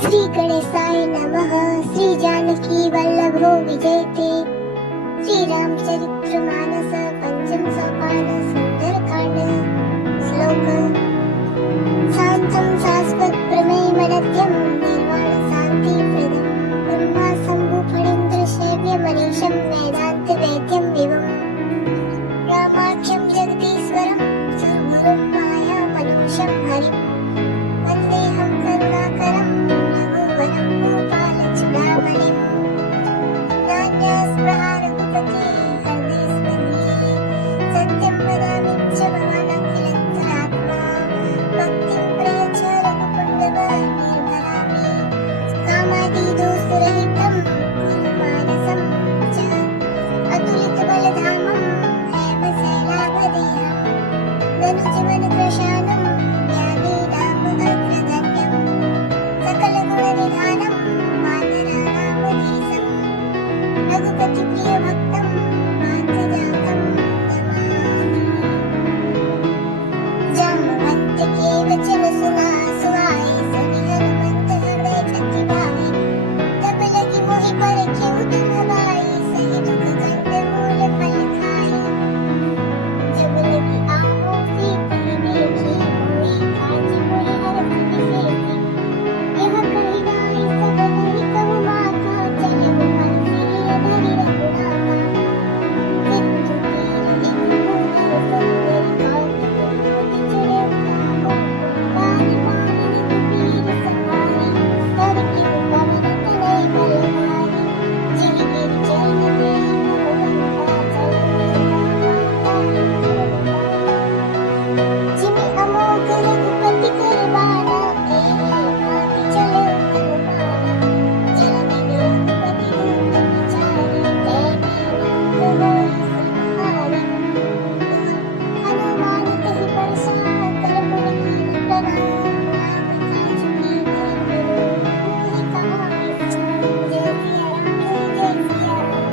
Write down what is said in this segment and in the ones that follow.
श्री गणेशाय नमः। श्री जानकी वल्लभो विजयते। श्री रामचरितमानस पंचम सोपान सुंदरकांड। श्लोक शांतं शाश्वत प्रमेयमनद्यं निर्वाण शांति प्रदं ब्रह्मा शंभु फणीन्द्र शैव्य मनीषं वेदांत वेद्यं विभुं रामाख्यं जगदीश्वरं सुरगुरुं माया मनुष्यं हरिं वन्देऽहं करुणाकरं रघुवरं गोपालचूडामणिं नान्यस्पृहा रघुपते हृदयस्पन्दे सत्यं वदामि च भवानखिलन्तरात्मा भक्तिं प्रयच्छ रघुपुङ्गव निर्भरामि कामादिदोषरहितं कुरु मानसं च अतुलितबलधामं हेमशैलाभदेहं धनुजवनकृशानं ज्ञानीनामग्रगण्यं सकलगुणनिधानं वानराणामधीशं रघुपतिप्रियभक्तं वाञ्छजातं नमामि। जाम्बवन्त केवचन सुना सुहाए सुनि हनुमंत हृदय प्रतिभावे तब लगी मोहि परखेउ दुख भाई सही दुख कंद मूल फल खाए जब लगी आहो सीता देखी मोहि काज मोहि हरख बिसेती यह कहि नाहि सब नहीं कहु माता चलहु हरषि धरि रघुनाथा सिंधु तीर एक भूधर सुंदरी कांति चढ़े उतारो बारी बारी रघुबीर सहारे कर गिरु पवन तनय बलहारी जिहि गिरि चरण देहि भगवंता जिमि अमोघ रघुपति कर बाना एहि भांति चले हनुमाना चलनि रघुपति दूत विचारे तै नाथ होई संहारे हनुमान तहि परसार कर पुनीत प्रणाम राम काज कीन्हे बड़ो मोहि कहा जय सिया राम जय सिया राम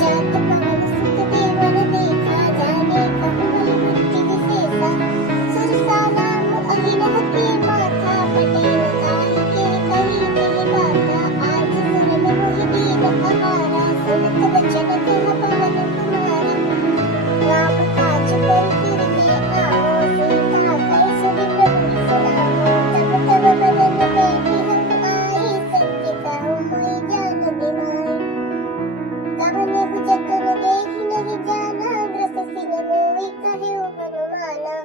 जात पवन सुत देवन देखा जाने कहु बल बुद्धि विशेषा सुरसा नाम अहिरह के माथा पटेल ताहि के कही तेहि बाता आज सहल मोहि दीन हमारा सुनत बचन तेह पवन कुमारा राम काज कर फिर में आओ सीता कहि सुनि प्रभु सुनाओ तब तब बदन में बिहंग आई सत्य कहु मोहि जान निमाई कहनेहु जतन देहि नहीं जाना ग्रस सिन मोहि कहेउ हनुमाना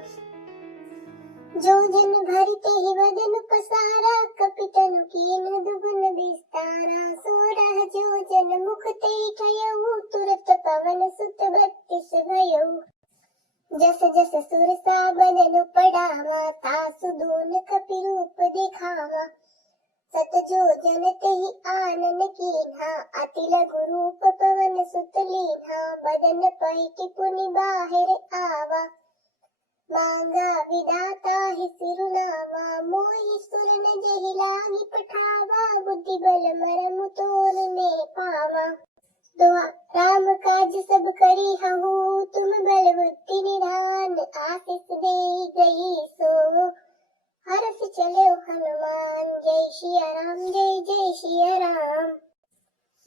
जो जन भरते ही वदन पसारा कपितनु कीन्ह दुगुन विस्तारा सोरह जो जन मुख ते ठयउ तुरत पवन सुत 32 भयउ जस जस सुरसा बदन पड़ावा तासु दून कपि रूप दिखावा सत जो जन तेहि आनन कीन्हा अति लघु रूप पवन सुत लीन्हा बदन पैठि पुनि बाहिर आवा मांगा विधाता ही सिरुनावा मोहि सुरन जहि लागी पठावा बुद्धि बल मरमु तोरने पावा दुआ राम काज सब करी हहु तुम बल बुद्धि निधान आशीष देई गई सो हरष चले हनुमान जय सिया राम जय जय सिया राम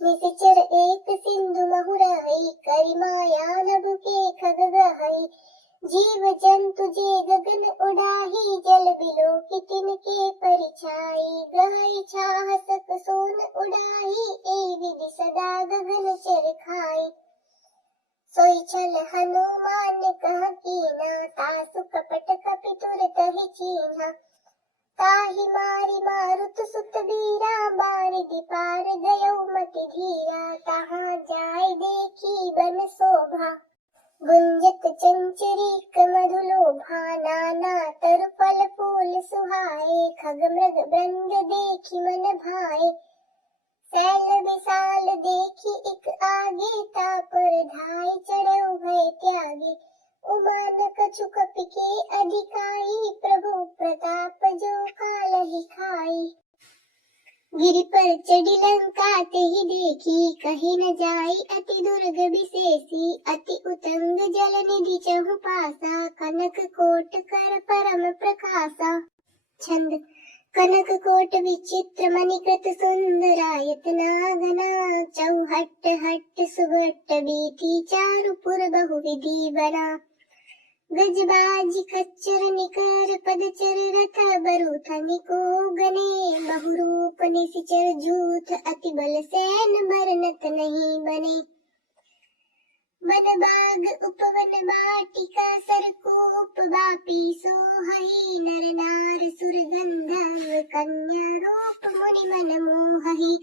निश्चर एक सिंधु महु रही करि माया नभ के खग गहई जीव जंतु जे गगन उड़ाही जल बिलो की तिनके परिछाई गहई छाह सक सोन उड़ाही ए विधि सदा गगन चर खाई सोई छल हनुमान कह कीना तासु कपट कपि तुरत ही चीन्हा ताहि मारि मारुत सुत बीरा बारिधि पार गयो मति धीरा तहाँ जाय देखी बन शोभा गुंजत चंचरीक मधुलोभा नाना तरु फल फूल सुहाए खग मृग बृंद देखी मन भाए सैल विशाल देखी इक आगे तापर धाय चढ़े भय त्यागे उमान कछु कपि के अधिकाई प्रभु प्रताप जो कालहि खाई गिरि पर चढ़ी लंका तेहि देखी कही न जाई अति दुर्ग विशेषी अति उतंग जल निधि चहु पासा कनक कोट कर परम प्रकाशा छंद कनक कोट विचित्र मणिकृत सुंदरायत नागना चौहट्ट हट्ट सुभट्ट बीती चारुपुर बहुविधि बना गजबाज खच्चर निकर पदचर रथ बरूथ निको गने बहुरूप निशिचर झूठ अति बल सैन बरनत नहीं बने वन बाग उपवन वाटिका सरकोप वापी सोहहि नर नार सुर गंधर्व कन्या रूप मुनि मन मोहहि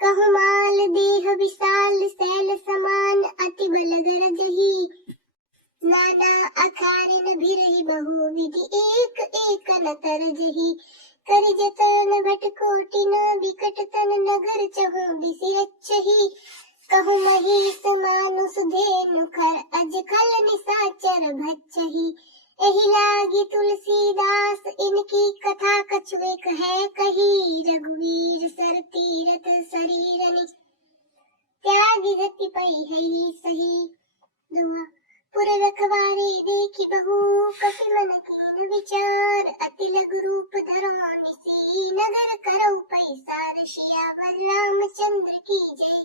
कहुमाल देह विशाल सैल समान अति बल गरजहि नाना अखारिन भिरहि बहुविधि एक एक न तरजहि कर जतन भट कोटिन बिकट तन नगर चहु बिसिरच्छहि कहु महेश मानुष धेनु खर अज खल निसाचर भच्छहि एहि लागी तुलसीदास इनकी कथा कछुए कहे कही रघुवीर सर तीरथ शरीरनि त्यागी गति पई है सही दुआ पुर रखवारे देखी बहु कपि मन कीन विचार अति लघु रूप धरो निसी नगर करौ पैसार सियावर रामचंद्र की जय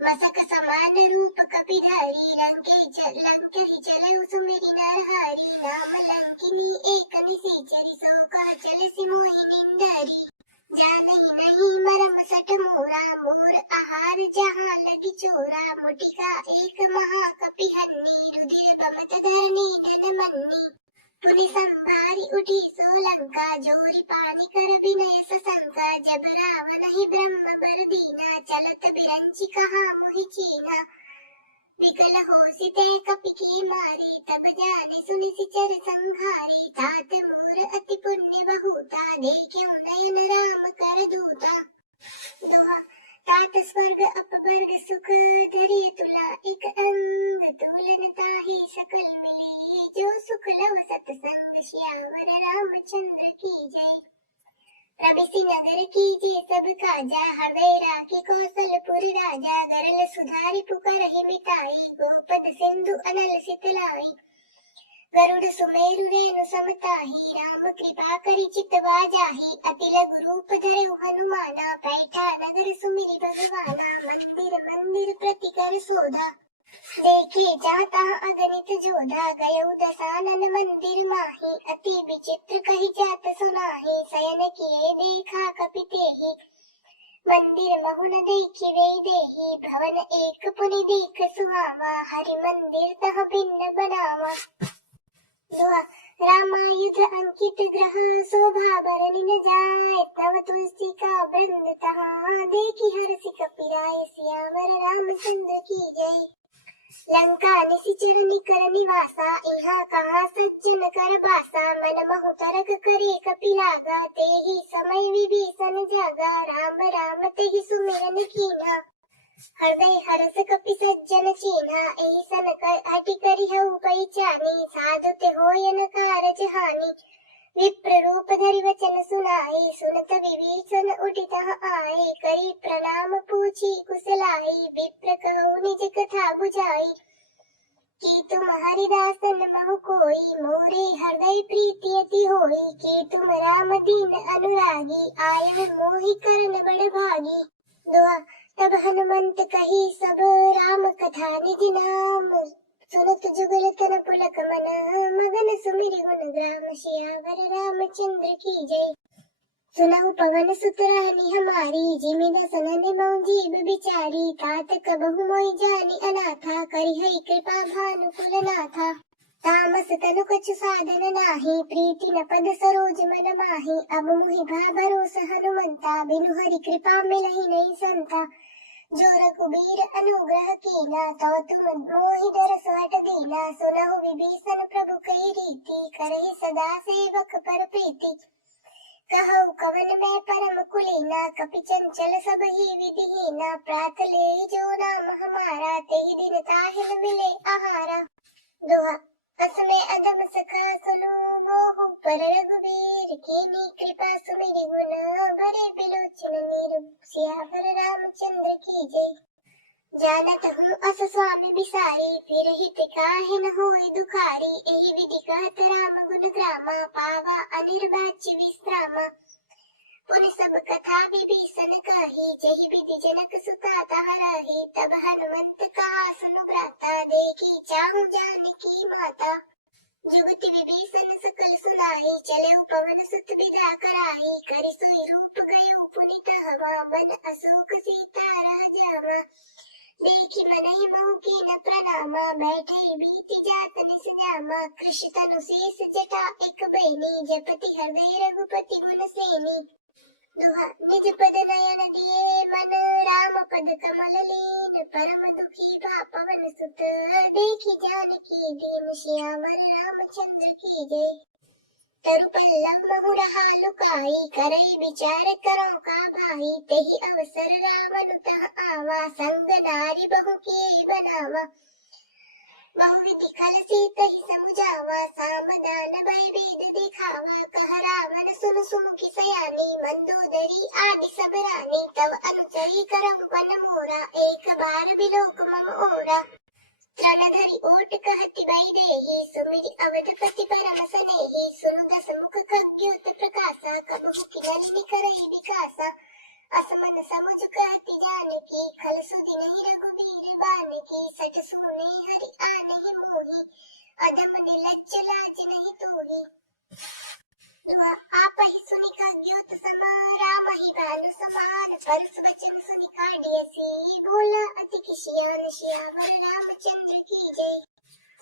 मसक समान रूप कपि धरी लंके ही चले सुमेरी नरहरि नाम लंकिनी एक निशिचरी सो का चले सि मोहि निंदरी जानहि नहीं मरम सठ मोरा मोर आहार जहाँ लगी चोरा मुटिका एक महाकपि हन्नी रुधिर बमत धरनी नन मन्नी पुनि संभारी उठी सोलंका जोरी पानी कर विनय सशंका जब रावण ही ब्रह्म बर दीना चलत बिरंची कहा मोहि चीना विकल होसी ते कपि की मारी तब जाने सुनि सिचर संहारी तात मोर अति पुण्य बहुता देखे नयन राम कर दूता दुआ तात स्वर्ग अपवर्ग सुख धरि तुला एक अंग तुलन ताहि सकल मिली जो सुख लव सतसंग श्यावर रामचंद्र की जय प्रभिसि नगर की जय सब काजा हृदय राखी कौशलपुर राजा गरल सुधारि पुकारहि मिताई गोपद सिंधु अनल सितलाई गरुड़ सुमेरु रेणु समताही राम कृपा करि चितवा जाहि अति लघु रूप धरउ हनुमाना पैठा नगर सुमिरि भगवाना मंदिर मंदिर प्रति कर सोधा देखे जाता अगणित जोधा गयौ दसानन मंदिर माही अति विचित्र कहि जात सुनाही शयन किए देखा कपि तेहि मंदिर महुन देखि वे देहि भवन एक पुनि देख सुहावा हरि मंदिर तह भिन्न बनावा दुआ रामायुध अंकित ग्रह शोभा बरनि न जाय तव तुलसी का वृंद तहाँ देखि हर्षि कपि आए सियावर रामचंद्र की जय लंका निशिचर निकर निवासा इहाँ कहाँ सज्जन कर बासा मन महु तरक करे कपि लागा तेहि समय विभीषण जागा राम राम तेहि सुमिरन कीना हृदय हरस कपि सज्जन चीना एहि सन कर हटि करि हऊ पैचानी साधु ते होयन कारज हानि विप्र रूप धरि वचन सुनाए सुनत विभीषण उठि तह आए करि प्रणाम पूछी कुशलाई विप्र कहु निज कथा बुझाई कि तुम हरिदासन महु कोई मोरे हृदय प्रीति अति होई कि तुम राम दीन अनुरागी आयन मोहि करन बड़ भागी दुआ तब हनुमंत कही सब राम कथा निज नाम सुनत जुगल तन पुलक मन मगन सुमिरि गुण ग्राम सियावर रामचंद्र की जय सुनहु पवन सुत रानी हमारी जिमि दसन निमौ जीव बिचारी तात कबहु मोहि जानि अनाथा करि हरि कृपा भानु कुलनाथा तामस तनु कछु साधन नाही प्रीति न पद सरोज मन माही अब मोहि भा भरोस हनुमंता बिनु हरि कृपा मिलहि नहीं संता जो रघुबीर अनुग्रह कीना तो तुम मोहि दरस हट दीना सुनहु विभीषण प्रभु कई रीति करहि सदा सेवक पर प्रीति कहु कवन मैं परम कुलीना कपि चंचल सब ही विधिहीना प्रात ले जो नाम हमारा तेहि दिन ताहिल मिले आहारा दोहा असमे अदम सखा सुनो मोहु पर रघुबीर कीनी कृपा सुमिरि गुण बड़े बिलोचन नीर सियावर रामचंद्र की जय जानत हूँ अस स्वामी बिसारी फिर हित काहे न होए दुखारी एहि विधि कहत राम गुण ग्रामा पावा अनिर्वाच्य विश्रामा पुन सब कथा विभीषण कही, जहि विधि जनक सुता तारही। तब हनुमंत कहा सुनु भ्राता, देखी चाहूं जानकी माता। जुगति विभीषण सकल सुनाई, चले पवन सुत विदा कराई। करि सोई रूप गयो पुनीत हवा, बन अशोक सीता राजावा। देखी मनहि मोह कीन प्रणामा, बैठे बीति जात निस न्यामा। कृषि तनु शेष जटा एक बहिनी, जपति हृदय रघुपति गुण सेनी। दुहा निज पद नयन दिए मन, राम पद कमल लीन। परम दुखी भा पवन सुत, देखी जानकी दीन। श्यामर रामचंद्र की जय। तरु पल्लव महुरहा लुकाई, करई विचार करो का भाई। तेहि अवसर रावण तह आवा, संग नारी बहु के बनावा। बहुविधि खल सीतहि समुझावा, सामदान भय भेद दिखावा। कह रावण सुन सुमुखी सयानी, मंदोदरी आदि सब रानी। तब अनुचरी करहु बन मोरा, एक बार बिलोक मम ओरा। रणधरि ओट कहति बई देहि, सुमिरि अवधपति परम सनेहि। सुनु दस मुख खद्योत प्रकाशा, कबहु किन्हीं करहि विकासा। असमन समुझ कहति जानकी, खल सुधि नहीं रघुबीर बानकी। सठ सुने हरि आनहि मोहि, अधम निलज्ज लाज नहीं तोहि। आपहि सुनि कद्योत सम, रामहि भानु समान। परस वचन सुनि काढ़ियसि, बोला अति किशियान। श्यामर रामचंद्र की जय।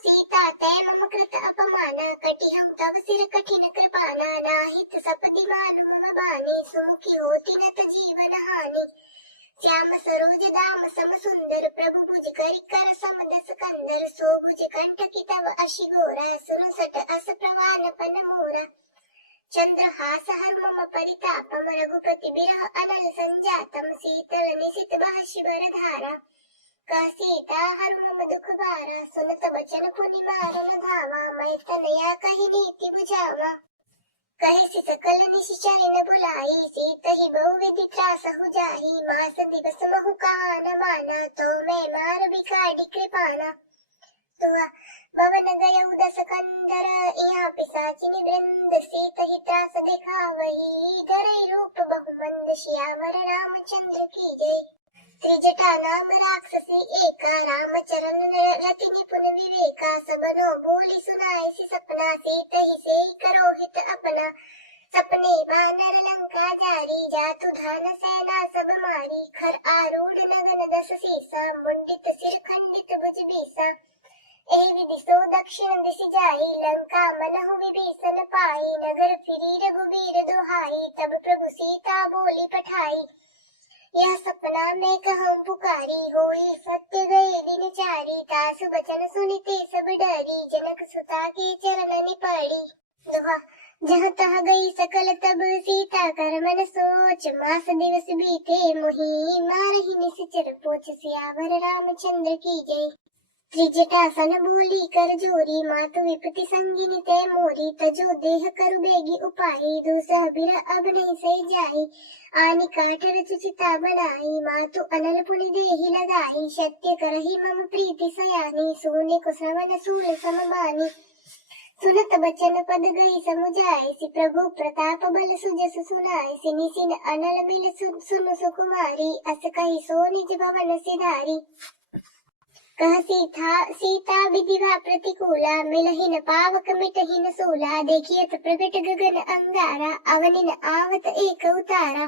सीता तै मम कृत अपमाना, कटि हम तव सिर कठिन कृपाना। नाहित सपदि मानु मम बानी, सुमुखी होति न त जीवन हानि। श्याम सरोज दाम सम सुंदर, प्रभु भुज करि कर सम दस कंदर। सो भुज कंठ की तव अशि गोरा, सुन सट अस प्रवान पन मोरा। चंद्रहास हर मम परितापम, रघुपति बिरह अनल संजातम। शीतल निशित बहषि बर धारा, कह सीता हर मम दुख भारा। सुनत वचन पुनि मारन धावा, मैं तनया कहि नीति बुझावा। कहे सि सकल निशिचर न बुलाई, सीतहि बहु विधि त्रास हो जाहि। मास दिवस महु कान माना, तो मैं मार बिखाडी कृपाना। दुआ पवन गयउ दस कंदर, इहाँ पिशाचिनि वृंद। सीतहि त्रास दिखावही, धरई रूप बहु मंद। श्यामर रामचंद्र की जय। त्रिजटा नाम राक्षसी एका, रामचरण रति निपुण विवेका। सबनो बोली सुनाई सि सपना, सीतहि सेई करो हित अपना। सपने बानर लंका जारी, जातु धान सेना सब मारी। खर आरूढ़ नगन दस सीसा, मुंडित सिर खंडित भुज बीसा। एहि विधि सो दक्षिण दिशि जाई, लंका मनहु विभीषण पाई। नगर फिरी रघुबीर दुहाई, तब प्रभु सीता बोली पठाई। यह सपना मैं कहूँ पुकारी, होई सत्य गए दिन चारी। तासु बचन सुनिते सब डरी, जनक सुता के चरण पड़ी। दोहा जहाँ तहाँ गई सकल तब, सीता कर मन सोच। मास दिवस बीते मोहि, मारहि निश्चर पोछ। सियावर रामचंद्र की जय। त्रिजटासन बोली कर जोरी, मातु विपति संगिनी तै मोरी। तजो देह करु बेगी उपाई, दूसह बिरह अब नहीं सही जाई। आनि काठ रचु चिता बनाई, मातु अनल पुनि देहि लगाई। सत्य करहि मम प्रीति सयानी, सोने को श्रवण सूल समबानी। सुनत बचन पद गई समुझाई, सि प्रभु प्रताप बल सुजस सुनाई। सिनि सिन अनल मिल सुनु सुकुमारी, अस कहि सो निज भवन सिधारी। कह सीता विधिवा प्रतिकूला, मिलहि न पावक मिटहि न सोला। देखियत प्रगट गगन अंगारा, अवनि न आवत एक उतारा।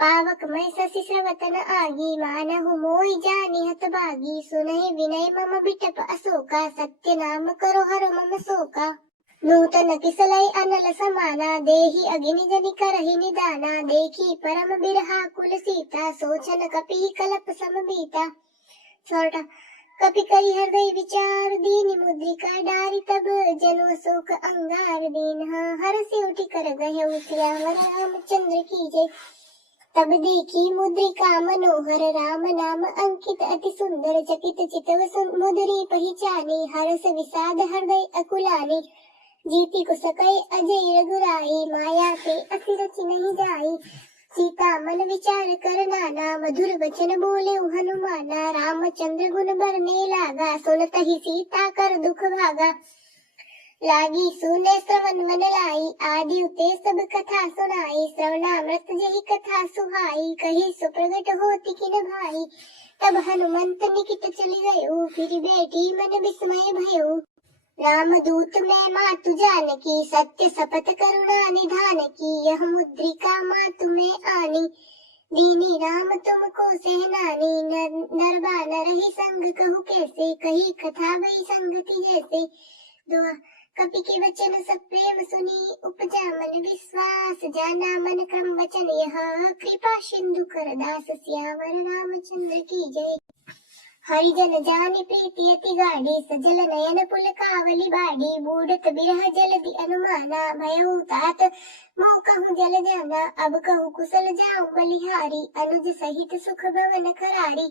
पावक मैं शशि स्रवत न आगी, मानहु मोहि जानि हत भागी। सुनहि विनय मम बिटप अशोका, सत्य नाम करो हर मम शोका। नूतन किसलय अनल समाना, देहि अग्नि जनि करहि निदाना। देखी परम बिरहा कुल सीता, सोचन कपि कलप समबीता। छोटा कपि करि हृदय विचार, दीन मुद्रिका डारि तब जनु अशोक अंगार दीन। हर से उठि कर गए सियावर रामचंद्र की जय। तब देखी मुद्रिका मनोहर, राम नाम अंकित अति सुंदर। चकित चितव मुद्री पहिचानी, हर्ष विषाद हृदय अकुलानी। जीति कुसकय अजय रघुराई, माया के अति रचि नहीं जाई। सीता मन विचार कर नाना, मधुर वचन बोले हनुमाना। रामचंद्र गुण बरने लागा, सुनत ही सीता कर दुख भागा। लागी सुने श्रवण मन लाई, आदि उते सब कथा सुनाई। श्रवणामृत जही कथा सुहाई, कही सो प्रगट होती किन भाई। तब हनुमंत निकट चली गयो, फिर बैठी मन विस्मय भयो। रामदूत मैं मातु जानकी, सत्य शपथ करुणा निधान की। यह मुद्रिका मातु में आनी, दीनी राम तुमको सेनानी। नर बानर ही संग कहु कैसे, कही कथा वही संगति जैसे। दुआ कपि के वचन सब प्रेम सुनी, उपजा मन विश्वास। जाना मन क्रम वचन यह, कृपा सिंधु कर दास। सियावर रामचंद्र की जय। हरिजन जानि प्रीति अति गाढ़ी, सजल नयन पुलकावली बाढ़ी। बूढ़त बिरह जलधि अनुमाना, भयउ तात मोह कहूँ जल जाना। अब कहूँ कुशल जाऊं बलिहारी, अनुज सहित सुख भवन खरारी।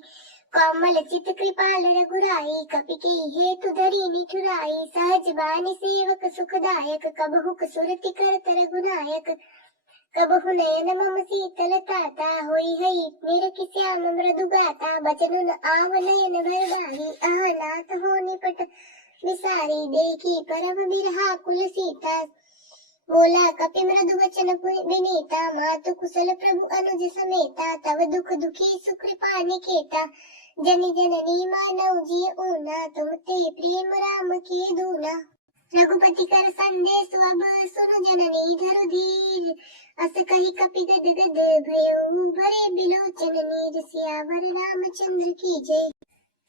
कोमल चित कृपाल रघुराई, कपि के हेतु धरी निठुराई। सहज बानी सेवक सुखदायक, कबहु सुरति करत रघुनायक। कबहु नयन मम शीतल ताता, होई हई निरखि श्याम मृदु गाता। बचनु न आव नयन भर बारी, आह नाथ हो निपट विसारी। देखी परम बिरहा कुल सीता, बोला कपि मृदु वचन विनीता। मातु कुशल प्रभु अनुज समेता, तव दुख दुखी सुकृपा निकेता। जनि जननी मानव जिय ऊना, तुम ते प्रेम राम के दूना। रघुपति कर संदेश अब सुन जननी धरु धीर। अस कही कपि गद गद भयो, भरे बिलोचन नीर। सियावर रामचंद्र की जय।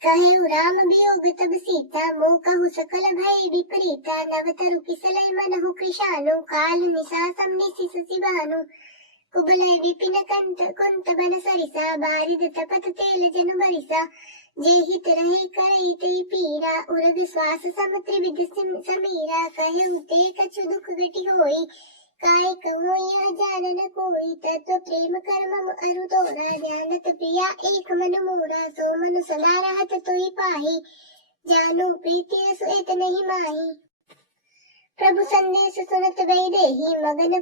कहु राम वियोग तब सीता, मोह कहु सकल भय विपरीता। नव तरु किसलय मनहु कृशानु, काल निशासम निशिष सिबानु। कुबलय विपिन कंत कुंत बन सरिसा, बारिद तपत तेल जनु बरिसा। जे हित रहे करई ते पीरा, उर विश्वास सम त्रिविध समीरा। कहु ते कछु दुख घटी होई, काय कहूँ यह जान न कोई। तत्व प्रेम कर मम अरु तोरा, जानत प्रिया एक मन मोरा। सो मन सना रहत तोई पाही, जानु प्रीति रसु एत नहीं माही। प्रभु संदेश सुनत वैदेही, मगन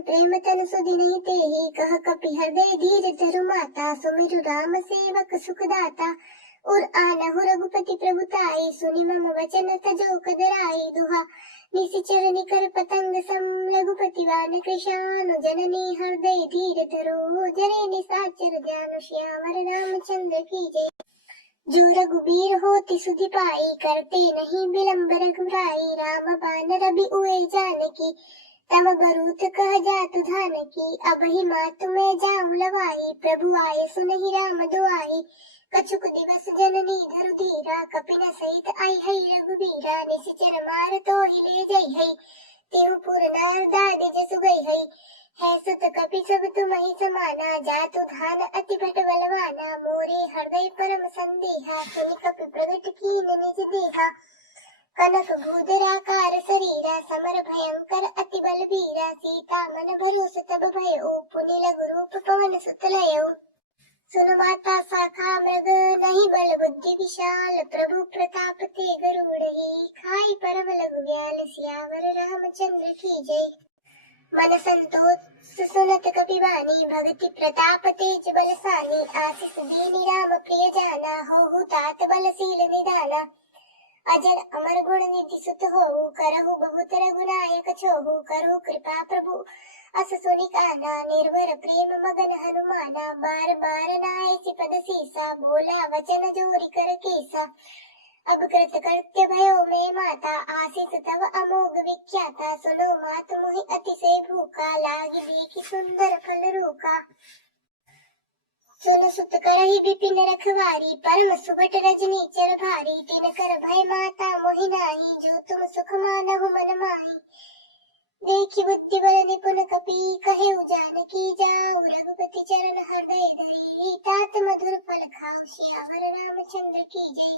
प्रेम तन सुधि नहीं तेहि। कह कपि हृदय धीर धरु माता, सुमिरु राम सेवक सुखदाता। उर आनहु रघुपति प्रभुताई, सुनि मम वचन तजो कदराई। दुहा निशिचर निकर पतंग सम, रघुपति वान कृशानु। जननी हृदय धीर धरो, जरे निशाचर जानु। श्यामर रामचंद्र की जय। जो रघुबीर होति सुधि पाई, करते नहीं विलम्ब रघुराई। राम बानर भी उए जानकी, तम बरूथ कह जातु धानकी। अब ही मातु में जाऊं लवाई, प्रभु आये सुनहि राम दुआई। कछुक दिवस जननी धरु धीरा, कपिन सहित आई हई रघुबीरा। निशिचर मार तो ही ले जई हई, तेहु पुर नार दादे जसु गई हई। है सुत कपि सब तुमहि समाना, जातु धान अति भट बलवाना। मोरे हृदय परम संदेहा, सुनि कपि प्रगट कीन निज देहा। कनक भूधराकार शरीरा, समर भयंकर अति बलबीरा। सीता मन भरोस तब भयो, पुनि लघु रूप पवन सुत लयो। सुन माता शाखा मृग, नहीं बल बुद्धि विशाल। प्रभु प्रताप ते गरुड़हि, खाई परम लघु व्याल। सियावर रामचंद्र की जय। मन संतोष सुनत कपि बानी, भगति प्रताप तेज बलसानी। आशीष दीनी राम प्रिय जाना, होहु तात बलशील निधाना। अजर अमर गुण निधि सुत होऊ, करहु बहुत रघुनायक छोहू। करहु कृपा प्रभु अस सुनि काना, निर्भर प्रेम मगन हनुमाना। बार बार नाय पद सीसा, बोला वचन जोरी कर केसा। अब कृत कृत्य भयो में माता, आशीष तव अमोघ विख्याता। सुनो मात मोहि अतिशय भूखा, लागी देखी सुंदर फल रूखा। सुन सुत करहि विपिन रखवारी, परम सुभट रजनी चर भारी। तिन कर भय माता मोहि नाही, जो तुम सुख मानहु मन माही। देखि बुद्धि बल निपुण कपि, कहेउ जानकी जाऊ। रघुपति चरण हृदय धरी, तात मधुर फल खाऊ। सियावर रामचंद्र की जय।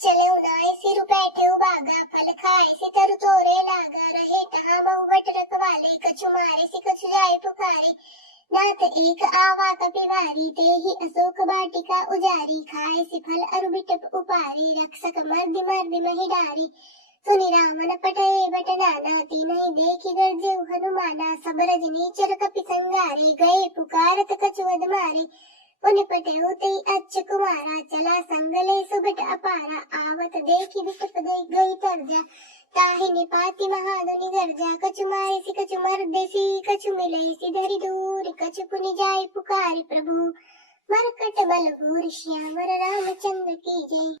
चलेउ नाय सिरु बैठेउ बागा, फल खाए से तरु तोरे लागा। रहे तहाँ बहु बट रखवाले, कछु मारे से कछु जाय पुकारे। नाथ एक आवा कपि भारी, तेहि अशोक वाटिका उजारी। खाए से फल अरु बिटप उपारी, रक्षक मर्दि मर्दि महि डारी। सुनि रामन पठए बट नाना, तीनहि देखि गर्जेउ हनुमाना। सब रजनीचर कपि संगारे, गए पुकारत कछु अध मारे। उन पटे होते अच्छ कुमारा, चला संगले सुबट अपारा, आवत देखी बिटप दे गई तरजा, ताहि निपाति महादुनि गर्जा, कछु मारे सी कछु मर्दे सी, कछु मिले सी धरि दूर, कछु पुनि जाय पुकारि प्रभु, मरकट बल भूर श्यामर रामचंद्र की जय।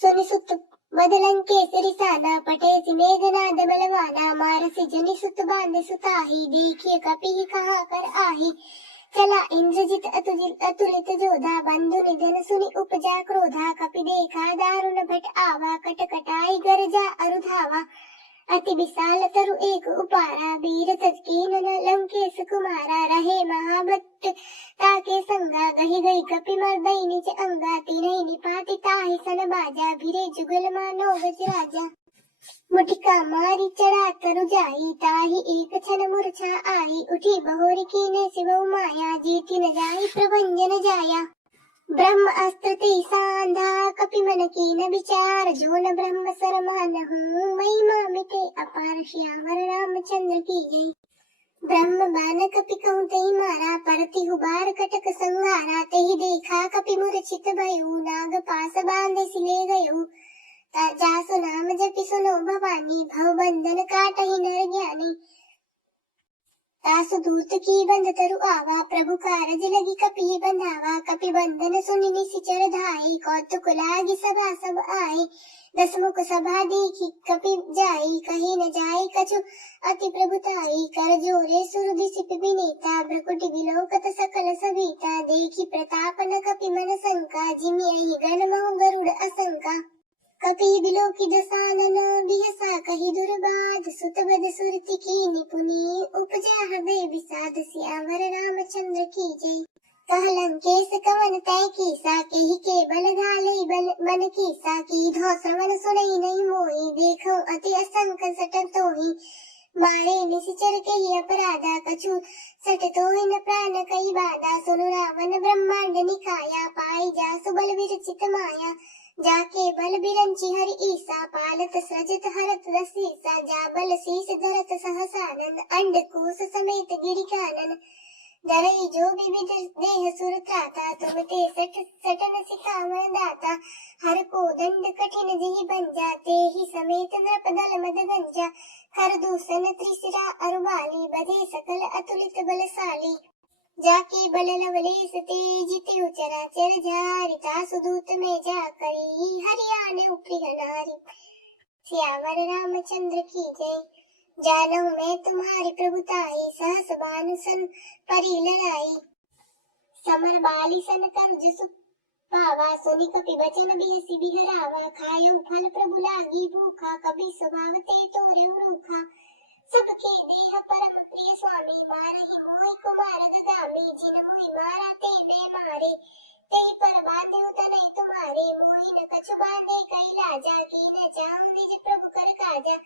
सुनि सुत बदलं केसरी साना, पटे सी मेघनाद बलवाना, मारसी जनि सुत बांधे सुताही, देखिए कपि कहा कर आही, चला इंद्रजित अतुलित जोधा, बंधु निधन सुनि उपजा क्रोधा, कपि देखा दारुण भट आवा, कटकटाई गरजा अरुधावा, अति विशाल तरु एक उपारा, वीर तजकीन लंकेश कुमारा, रहे महाभक्त ताके संगा, गही गई कपि मर्दई निज अंगा, तिन्हि निपाति ताहि सन बाजा, भिरे जुगल मानो गज राजा, मुटिका मारी चढ़ा तरु जाई, ताहि एक क्षण मूर्छा आई, उठी बहोरी कीने शिव माया, जीति न जाई प्रभंजन जाया, ब्रह्म अस्त्र ते सांधा, कपि मन कीन विचार, जो न ब्रह्म सर मानहु, महिमा मिटे अपार, श्यामर रामचंद्र की जय। ब्रह्म बान कपि कहूँ तेहि मारा, परति हुबार कटक संहारा, तेहि देखा कपि मूर्छित भयउ, नाग पास बांधे सिले गयउ, जासु नाम जपि सुनो भवानी, भव बंधन काटहि नर ज्ञानी, तासु दूत की बंध तरु आवा, प्रभु कारज लगी कपि बंधावा, कपि बंधन सुनि निशिचर धाई, कौतुक लागी सभा सब आए, दसमुख सभा देखी कपि जाई, कही न जाय कछु अति प्रभुताई, कर जोरे सुर दिसिप विनीता, भ्रकुटि विलोकत सकल सभीता, देखी प्रताप न कपि मन शंका, जिमि अहि गण महु गरुड़ असंका, कपि बिलोकि दसानन बिहसा कहि दुर्बाध, सुत बद सुरति कीनि पुनि, उपजा हृदय विषाद, सियावर रामचंद्र की जय। कह लंकेश कवन तय कीसा, केहि के बल घाले मन कीसा, की धौ श्रवण सुनई नहीं मोहि, देखो अति असंक सटन तोहि, मारे निशिचर केहि अपराधा, कछु सट तोहि न प्राण कई बाधा, सुनु रावण ब्रह्मांड निकाया, पाई जासु बल विरचित माया, जाके बल बिरंची हरि ईसा, पालत सृजत हरत रसीसा, जा बल शीस धरत सहसानन, अंडकोश समेत गिरि कानन, धरई जो विविध देह सुर त्राता, तुम ते सटन सिखावन दाता, हर को दंड कठिन जिहि बंजा, तेहि समेत नृप दल मद गंजा, कर दूषण त्रिशिरा अरुबाली, बधे सकल अतुलित बलशाली, जाके बल लवलेश तेज त्यु चराचर झारि, तासु दूत में जा करी, हरियाणे उपरि नारी, सियावर रामचंद्र की जय। जानहु मैं तुम्हारी प्रभुताई, सहस भानु सन परी लड़ाई, समर बाली सन कर्ज सुख पावा, सुनि कपि बचन बिहसि बिहरावा, खायउ फल प्रभु लागी भूखा, कपि स्वभाव ते तोरे रूखा, सबके देह परम प्रिय स्वामी, मारहि मोहि कुमार ददामी, जिन मोहि मारा ते बे मारे, ते पर बांधे उतनै तुम्हारे, मोहि न कछु बांधे कई राजा, की न चाहूं निज प्रभु कर काजा,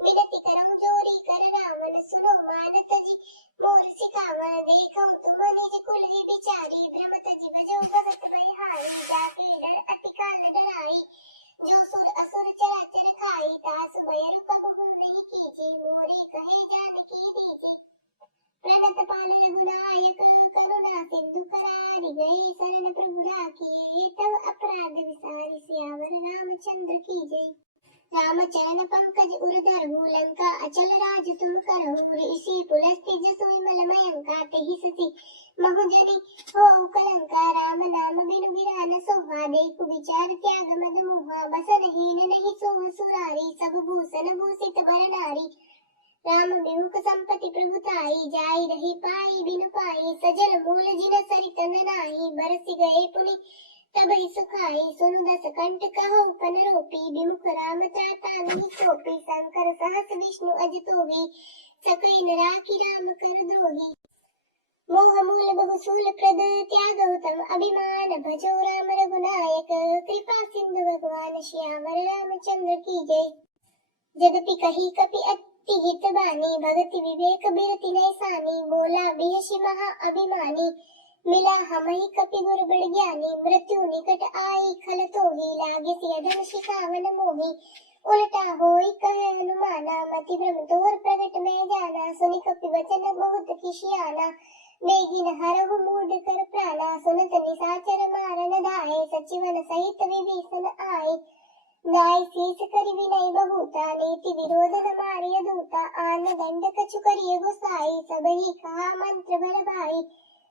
विनती करम जोरी कर रावण, सुनो मानत जी मोर सिखावन, देखो तुम निज कुल ही बिचारी, भ्रमत जी भजो भगत बलिहारी, जाके डर अति काल डराई, जो सुर असुर चराचर खाई, तासु भय रूप नहीं कीजे, मोरे कहे जानकी दीजे, प्रणत पाल रघुनायक, करुणा सिंधु करारि, गए शरण प्रभु राखी, तब अपराध विसारि, सियावर रामचंद्र की जय। रामचरण पंकज उर धरहु, लंका अचल राज तुम करहु, ऋषि पुलस्त्य जसु विमल मयंका, तेहि सति महुजनि होउ कलंका, राम नाम बिनु गिरान सोहा, देखु विचार त्याग मद मोहा, बसन हीन नहीं सोह सुरारी, सब भूषण भूषित बर नारी, राम विमुख संपत्ति प्रभुताई, जाई रही पाई बिनु पाई, सजल मूल जिन सरित नाही, बरसि गए पुनि तब ही सुखाई, सुनु दस कंठ कहो पन रोपी, विमुख राम त्राता नहीं सोपी, शंकर सहस विष्णु अज तोहि, सकई न राखी राम कर द्रोही, मोह मूल बहुसूल प्रद त्याग उत्तम अभिमान, भजो राम रघुनायक, कृपा सिंधु भगवान, श्यावर रामचंद्र की जय। जगति कही कपि अति हित बानी, भगति विवेक बिरति नैसानी, बोला बिहषि महा अभिमानी, मिला हमहि कपि गुर बड़ ज्ञानी, मृत्यु निकट आई खल तोहि, लागे सियधन शिखावन मोहि, उल्टा होई कहे हनुमाना, मति भ्रम तोर प्रगट में जाना, सुनि कपि वचन बहुत किशियाना, मेघिन हरहु मूड कर प्राणा सुनत निशाचर मारन धाये सचिवन सहित विभीषण आए न्याय शीस करि विनय बहुता नीति विरोध मारिय दूता आन दंड कछु करिय गोसाई सब ही कहा मंत्र बल भाई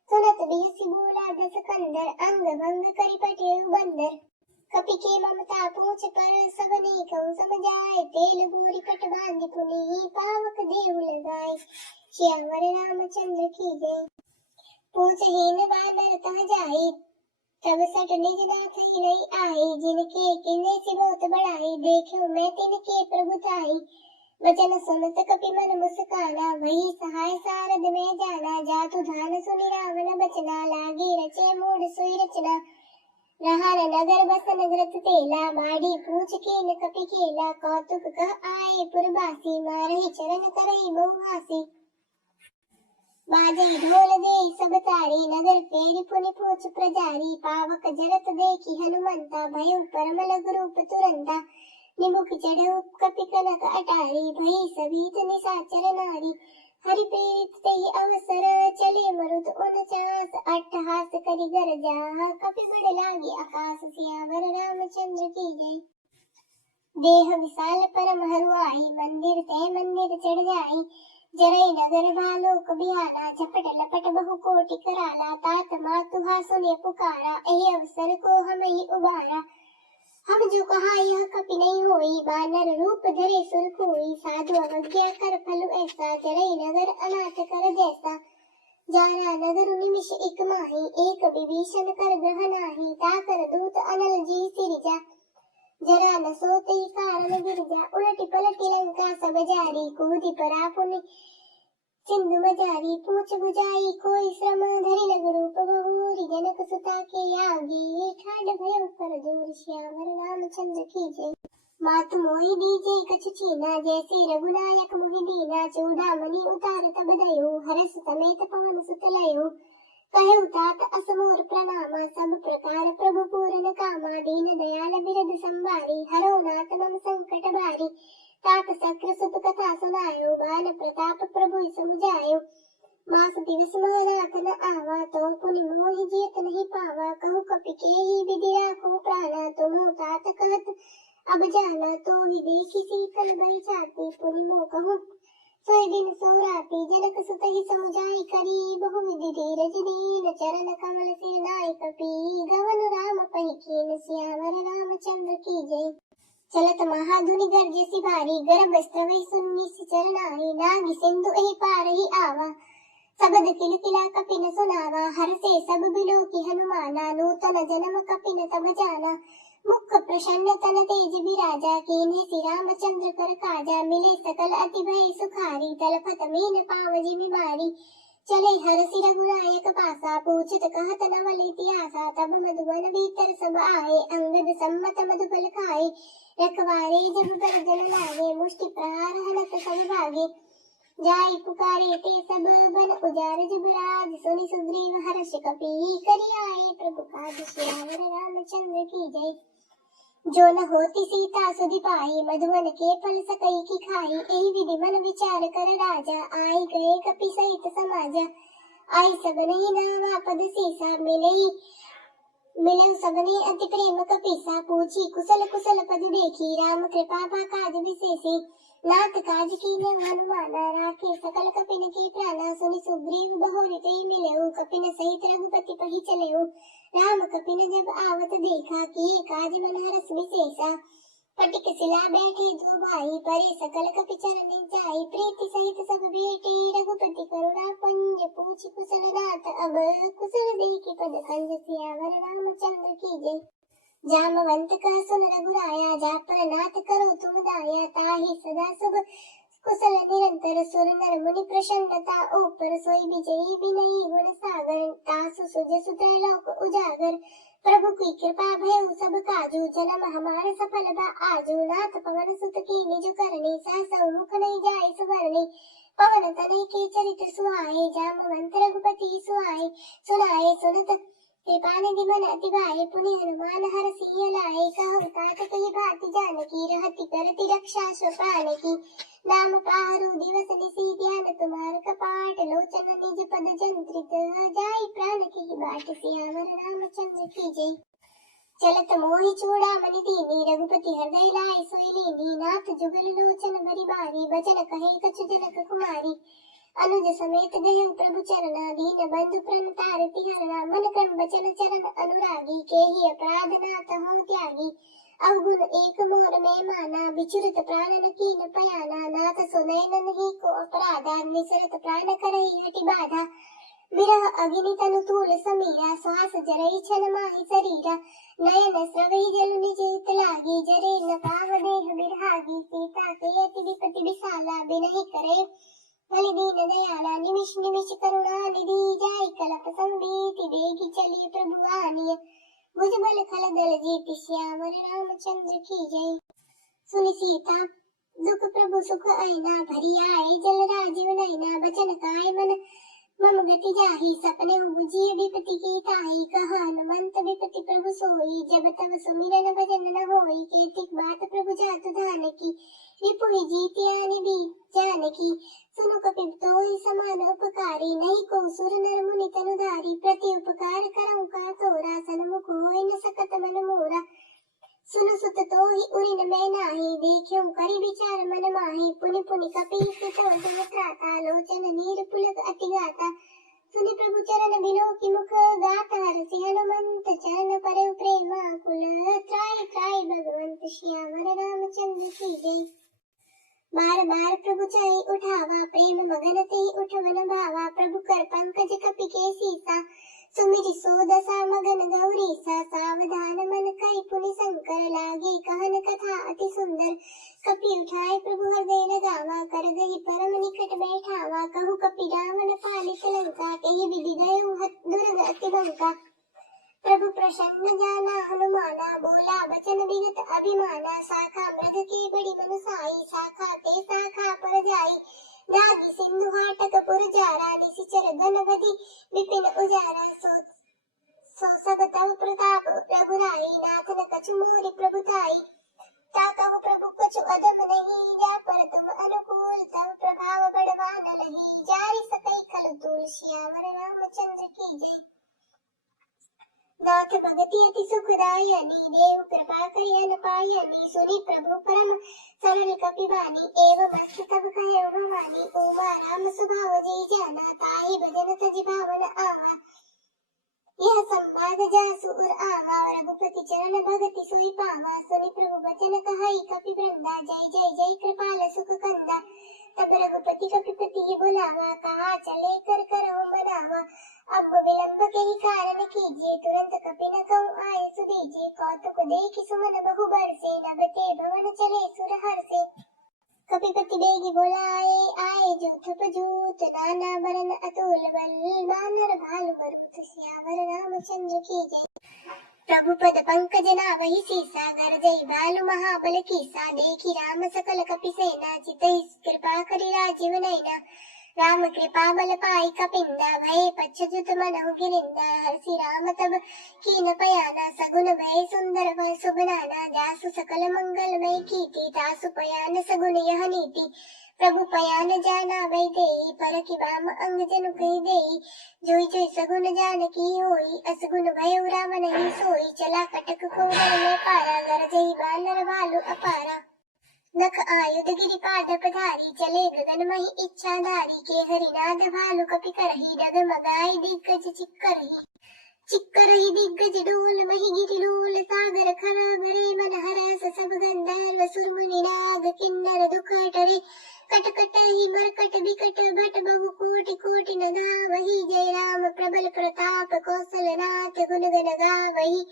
सुनत बिहसी बोला दस कंदर अंग भंग करि पटे बंदर कपि के ममता पूछ पर सबने कहूँ समझाए तेल बोरी पट बांधि पुनि पावक देव लगाए श्यावर रामचंद्र की जय। पूछ हीन बानर तह जाई तब सट निज नाथ ही नहीं आई जिनके किन्ने से बहुत बढ़ाई देखो मैं तिनके प्रभुताई वचन सुनत कपि मन मुस्काना वही सहाय सारद में जाना जातु धान सुनि रावण बचना लागे रचे मूड सोई रचना रहा नगर बसन ग्रत तेला बाड़ी पूछ कीन कपि केला कौतुक कह आए पुरबासी मारहि चरण करहि बहुहासी बाजे ढोल दे सब तारी नगर फेरी पुनि पूछ प्रजारी पावक जरत देखी हनुमंता भय परम लघु रूप तुरंता निमुख चढ़ऊ कपि कनक अटारी भई सभीत निशाचर नारी हरि प्रेरित तेहि अवसर चले मरुत 49 अट्टहास करि गरजा कपि बड़ लागे आकाश सियावर रामचंद्र की जय। देह विशाल परम हरुआई मंदिर ते मंदिर चढ़ जाई जरई नगर भालोक बिहाना झपट लपट बहु कोटि कराला तात मातु हा सुने पुकारा एहि अवसर को हम ही उबारा हम जो कहा यह कपि नहीं होई बानर रूप धरे सुर कोई साधु अवज्ञा कर फलु ऐसा जरई नगर अनाथ कर जैसा जाना नगर निमिष एक माही एक विभीषण कर ग्रह नाही ताकर दूत अनल जी सिरिजा जरा न सोते कारण गिरजा उलटी पलटी लंका सब जारी कूदी परा पुनि सिंधु मजारी पूछ बुझाई कोई श्रम धरि लघु रूप बहुरी जनक सुता के आगे ठाड भय कर जोर श्यावर रामचंद्र की जय। मात मोहि दीजे कछु चीना जैसे रघुनायक मोहि दीना चूड़ामणि उतार तब दयो हरस समेत पवन सुत लयो कहु तात असमोर प्रणामा सब प्रकार प्रभु पूरन कामा दीन दयाल बिरद संवारी हरो नाथ मम संकट भारी तात सक्र सुत कथा सुनायो बाल प्रताप प्रभु समुझायो मास दिवस महानाथ न आवा तो पुनि मोहि जीत नहीं पावा कहु कपि के ही विधि राखो प्राणा तुम तात कहत अब जाना तो ही देखी शीतल भई छाती पुनि मोह कहूँ सोई दिन सो राती जनक सुत ही समुझाई करी बहु विधि धीरज दीन चरण कमल सिर नाय कपि गवन राम पहि कीन सियावर रामचंद्र की जय। चलत महाधुनि गर्जसी भारी गर्भ स्त्रवै सुन्नी चरनाई नागी सिंधु एहि पार ही आवा सबद किलकिला कपिन सुनावा हर से सब बिलो की हनुमाना नूतन जन्म कपिन तब जाना मुख प्रसन्न तन तेज विराजा कीन्हे श्री रामचंद्र कर काजा मिले सकल अति भय सुखारी तलपत मीन पावजी बिमारी चले हर सिर रघुनायक पासा पूछत कहत नवल इतिहासा तब मधुबन भीतर सब आए अंगद सम्मत मधुबल खाए रखवारे जब गर्जन लागे मुष्टि प्रहार हनत सब भागे जाई पुकारे ते सब बन उजार जब राज सुनि सुग्रीव हर्ष कपि करि आए प्रभु काज श्यावर रामचंद्र की जय। जो न होती सीता सुधि पाई मधुवन के फल सकई की खाई एहि विधि मन विचार कर राजा आई गए कपि सहित समाजा आई सबने नावा पद सीसा मिले सबने अति प्रेम कपीसा पूछी कुशल कुशल पद देखी राम कृपा पा काज विशेषी नाथ काज कीन्हे हनुमाना राखे सकल कपिन के प्राणा सुनि सुग्रीव बहुरित मिलेउ कपिन सहित रघुपति पहि चलेउ राम कपिन जब आवत देखा किए काज मन हरस विशेषा पटिक सिला बैठे दो भाई परे सकल कपि चरण जाई प्रीति सहित सब भेटे रघुपति करुणा पंज पूछ कुशल नाथ अब कुशल देखि पद खंज सियावर रामचंद्र की जय। जामवंत कह सुन रघुराया जा पर नाथ करो तुम दाया ताहि सदा शुभ कुशल निरंतर सुर नर मुनि प्रसन्नता ऊपर सोई विजयी विनयी गुण सागर तासु सुज सुत लोक उजागर प्रभु की कृपा भयउ सब काजू जन्म हमार सफल बा आजू नाथ पवन सुत की निज करनी सहस मुख नहीं जाय सुवरनी पवन तनय के चरित सुहाए जामवंत रघुपति सुहाए सुनाए सुनत कृपानिधि मन अति बाहे पुनि हनुमान हरषि लाहे कहु तात कहि भांति जानकी रहति करति रक्षा स्वपान की नाम पाहरु दिवस निशि ध्यान तुम्हार कपाट लोचन निज पद जंत्रित जाई प्राण की बाट सियावर रामचंद्र की जय। चलत मोहि चूड़ामणि दीनी रघुपति हृदय लाय सोई लीनी नाथ जुगल लोचन भरी बारी बचन कहे कछु जनक कुमारी अनुज समेत गए प्रभु चरना दीन बंधु प्रण तारति हरना मन क्रम बचन चरण अनुरागी के ही अपराध नाथ हूँ त्यागी अवगुण एक मोर में माना विचुरत प्राण न कीन पयाना नाथ सुनय नहीं को अपराधा निसरत प्राण करहि हटि बाधा विरह अग्नि तनु तूल समीरा श्वास जरई छन माहि शरीरा नयन स्रवहि जल निज हित लागी जरे न पाव देह बिरहागी सीता के अति विपति विशाला बिनहि करे बलि दीन दयाला निमिष निमिष करुणा निधि जाय कलप संबीति बेगी चलिए प्रभु आनिय भुज बल खल दल जीति श्यामर रामचंद्र की जय। सुनि सीता दुख प्रभु सुख आईना भरी आए जल राजीव नैना बचन काय मन मम गति जाहि सपने बुझिय विपति की ताहि कहा हनुमंत विपति प्रभु सोई जब तब सुमिरन भजन न होई कीर्तिक बात प्रभु जात धान की रिपुहि जीति आने भी जान की सुनो कपिप तोहि समान उपकारी नहीं को सुर नर मुनि तनुधारी प्रति उपकार करऊं का तोरा सन्मुख होय न सकत मन मोरा सुनु सुत तोहि उरिन मैं नाही देखियो करि विचार मन माहि पुनि पुनि कपि सुत त्राता लोचन नीर पुलक अति गाता सुनि प्रभु चरण बिनो की मुख गाता हरषि हनुमंत चरण परे प्रेमा कुल त्राय त्राय भगवंत श्यामर रामचंद्र की जय। बार बार प्रभु चाहे उठावा प्रेम मगन ते उठवन भावा प्रभु कर पंकज कपि के सीसा सुमिरि सो दशा मगन गौरी सा सावधान मन करि पुनि शंकर लागे कहन कथा अति सुंदर कपि उठाए प्रभु हृदय लगावा कर गई परम निकट बैठावा कहु कपि रावण पालित लंका कहि विधि गयो दुर्ग अति बंका प्रभु प्रसन्न जाना हनुमाना बोला बचन विगत अभिमाना शाखा मृग के बड़ी मनुसाई शाखा ते शाखा पर जाई दागी सिंधु हाटक पुर जारा निशिचर गणपति विपिन उजारा सो सब तव प्रताप प्रभुराई नाथ न कछु मोरि प्रभुताई ताकहु प्रभु कछु अदम नहीं जा पर तुम अनुकूल तव प्रभाव बड़वान लही जारी सकई खल तूल श्यामर रामचंद्र की जय। नाथ भगति अति सुखदायनी देव कृपा करियन पायनी सुनि प्रभु परम सरल कपिवानी एवं मस्त तब कहे भवानी उमा राम स्वभाव जी जाना ताहि भजन तज भावन आवा यह संवाद जासु उर आवा रघुपति चरण भगति सोई पावा सुनि प्रभु बचन कहाई कपि वृंदा जय जय जय कृपाल सुख कंदा तब रघुपति कपिपति बुलावा कहा चले कर करो मनावा अब विलंब के ही कारण कीजिए तुरंत कपि न कहूँ आए सुदीजिए कौतुक देखि सुमन बहु बरसे नभते भवन चले सुर हर्षे कपिपति बेगी बोलाए आए जो थप जूत नाना बरन अतुल बल वानर भालु मरुत श्यामर रामचंद्र की जय। प्रभु पद पंकज नावहि सीसा गरजई भालु महाबल कीसा देखी राम सकल कपि सेना चितहि कृपा करि राजीव नैना राम कृपा बल पाई कपिंदा भय पच्छजुत मनहु गिरिंदा हर्षि राम तब कीन पयाना सगुन भय सुंदर व सुबनाना जासु सकल मंगलमय कीर्ति तासु पयान सगुन यह नीति प्रभु पयान जाना वै देई पर कि वाम अंग जनु कहि देई जोई जोई सगुन जानकी होई असगुन भय राम नहीं सोई चला कटक कोवर में पारा गरजई बानर भालु अपारा नख आयुध गिरि पाद पधारी चले गगन मही इच्छा धारी के हरिनाद भालु कपि करही डगमगाई दिग्गज चिक्करही दिग्गज डोल मही गिरि लोल सागर खर भरे मन हरस सब गंधर्व सुर मुनि नाग किन्नर दुख टरे कटकट ही मरकट विकट भट बहु कोटि कोटि न गावही जय राम प्रबल प्रताप कौशल नाथ गुण गण गावही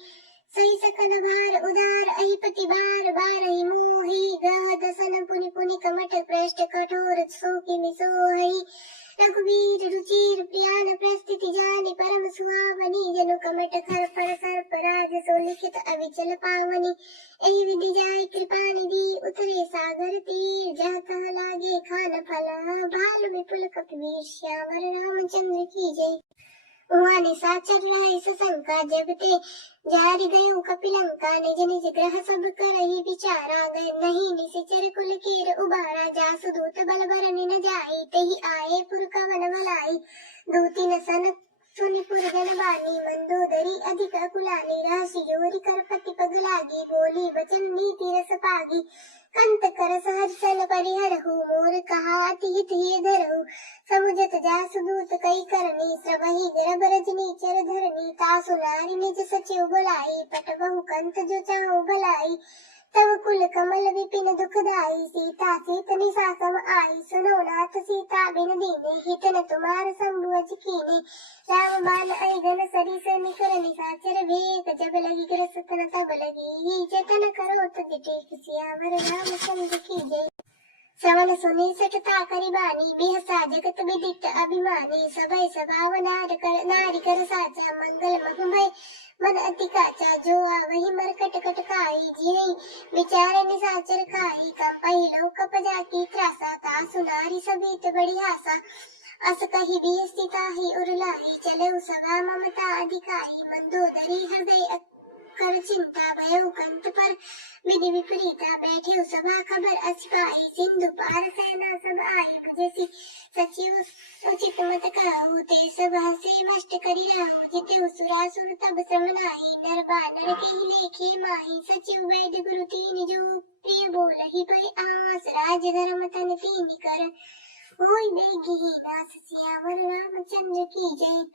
सही सकल भार उदार अहिपति बार बार ही मोहि गह दसन पुनि पुनि कमठ पृष्ठ कठोर शोकि मिसोहि रघुवीर रुचिर प्रियान प्रस्थिति जानि परम सुहावनी जनु कमठ खर पर सर्प राज सो लिखित अविचल पावनी एहि विधि जाय कृपा निधि उतरे सागर तीर जह कह लागे खान फल भालु विपुल कपिवीर श्यामर रामचंद्र की जय। उहाँ निशाचर रहे सशंका जब ते जारि गयो कपिलंका निज निज ग्रह सब करहि विचारा गए नहीं निशिचर कुल कीर उबारा जासु दूत बल बरनि न जाई तेहि आए पुर कवन भलाई दूती न सन सुनि पुरगन बानी मंदोदरी अधिक कुलानी राशि जोरी कर पति पग लागी बोली वचन नीति रस पागी कंत कर सहर्षन परिहरहु मोर कहा अति हित ही धरहु समुझत जासु दूत कई करनी श्रवहि गर्भ रजनी चर धरनी तासु नारी निज सचिव बुलाई पटबहु कंत जो चाहु भलाई तव कुल कमल विपिन दुखदाई सीता सीत निशासम आई सुनो नाथ सीता बिन दीने हित न तुम्हार शंभु अज कीने राम बाण अयगन सरिस निकर निशाचर वेग जब लगी ग्रसत न तब लगी ही जतन करो तुझ टेक सियावर रामचंद्र की जय। श्रवण सुनि सठता करि बानी बिहसा जगत विदित अभिमानी सभय स्वभाव नारी कर साचा मंगल महुभय मन अति काचा जो आवहि मरकट कट खाई जिहि विचार निशाचर खाई कंपहि लोक पजाकी त्रासा तासु नारी सभीत बड़ी आसा अस कहि बिहसिता ही उरलाई चले सभा ममता अधिकाई मंदोदरी हृदय कर चिंता भयो कंत पर विधि विपरीता बैठे सभा खबर असिपाई सिंधु पार सेना सब आई भजसी सचिव उचित मत कहु ते सभा से मष्ट करी रहु जिते सुरासुर तब श्रमनाई नर बानर के लेखे माही सचिव वैद्य गुरु तीन जो प्रिय बोलहि भय आस राज धर्म तन तीन कर होय बेगी नास सियावर रामचंद्र की जय।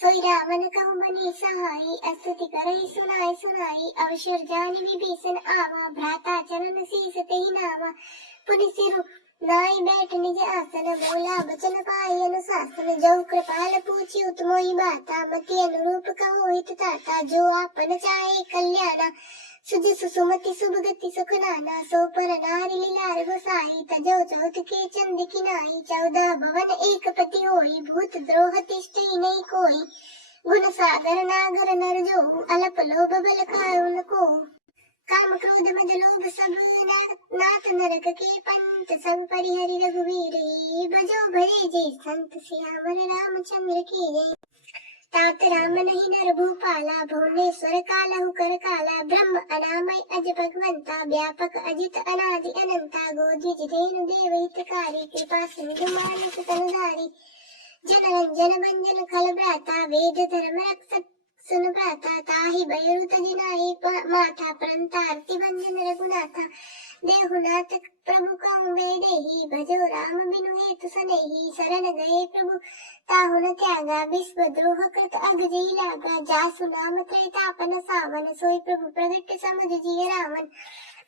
सोई रावण कहु बनी सहाई अस्तुति करहि सुनाई सुनाई अवसर जानि विभीषण आवा भ्राता चरण शीस तेहि नावा पुनि सिरु नाई बैठ निज आसन बोला बचन पाई अनुशासन जो कृपाल पूछी उत्मोहि बाता मति अनुरूप कहो हित ताता जो आपन चाहे कल्याणा सुज सुमति सुभगति सुख नाना सो पर नारी लीलार गोसाई तजो चौथ के चंद किनाई 14 भवन एक पति होई भूत द्रोह तिष्ठि नहीं कोई गुण सागर नागर नर जो अलप लोभ बल खाउन को काम क्रोध मद लोभ सब नाथ नरक के पंत सब परिहरि रघुवीर भजो भरे जे संत सियावर रामचंद्र की जय। तात राम नहीं नर भूपाला भुवनेश्वर कालहु कर काला ब्रह्म अनामय अज भगवंता व्यापक अजित अनादि अनंता गोद्विज धेनु देव हितकारी कृपा सिंधु मानस तनुधारी जन रंजन भंजन खल भ्राता वेद धर्म रक्षक सुन भ्राता ताहि भयरुत जिनाहि माथा प्रणतारति भंजन रघुनाथा देहुनाथ प्रभु कहूँ वेदेहि भजो राम बिनु हेतु सनेहि शरण गए प्रभु ताहु न त्यागा विश्व द्रोह कृत अग जी लागा जासु नाम त्रैतापन सावन सोई प्रभु प्रगट समझ जिय रावण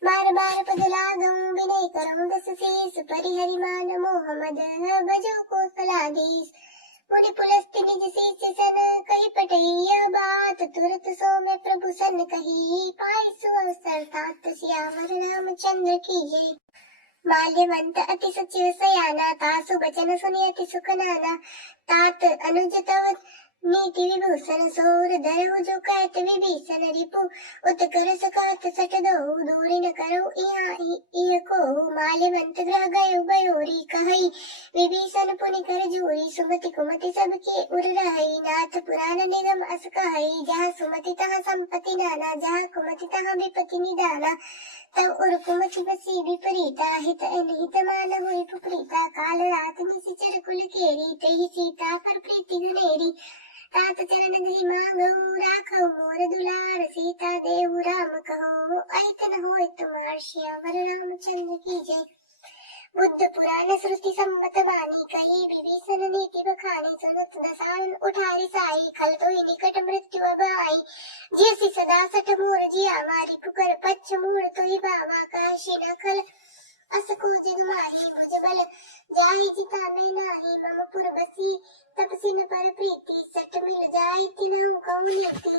बार बार पद लागूं विनय करऊं दस शीस परिहरि मान मोह मद भजो कौशलाधीश पुनि पुलस्त्य निज शीस सन कहि पटैया बात तुरत सो में प्रभु सन कही पाई सुअवसर तात सियावर रामचंद्र की जय। माल्यवंत अति सचिव सयाना तासु बचन सुनि अति सुख नाना तात अनुज तव नीति विभूषण सोर धरहु जो कहत विभीषण रिपु उत्कर सकत सट दो दूरी न करो इह को माल्यवंत ग्रह गयो बयोरी कहई विभीषण पुनि कर जोरी सुमति कुमति सबके उर रहई नाथ पुराण निगम अस कहई जहाँ सुमति तहाँ संपत्ति नाना जहाँ कुमति तहाँ विपत्ति निदाना तब उर कुमति बसी विपरीता हित अनहित मान हुई पुप्रीता काल रात निशिचर कुल केरी तेहि सीता पर प्रीति घनेरी तात चरण गहि मांगऊ राखऊ मोर दुलार सीता देहु राम कहो ऐतन होय तुम्हार श्यावर रामचंद्र की जय। बुद्ध पुराण श्रुति सम्मत वाणी कही विभीषण नीति बखानी सुनुत दसावन उठारी साई खल तो निकट मृत्यु अब आई जैसी सदा सठ मोर जिया मारी पुकर पच्छ मूड़ तो ही बाबा काशी न खल अस को जग माही मुझ बल जाहि जिता में नाही मम पुर बसी तपसिन पर प्रीति सट मिल जाय तिनहु कहूँ नीति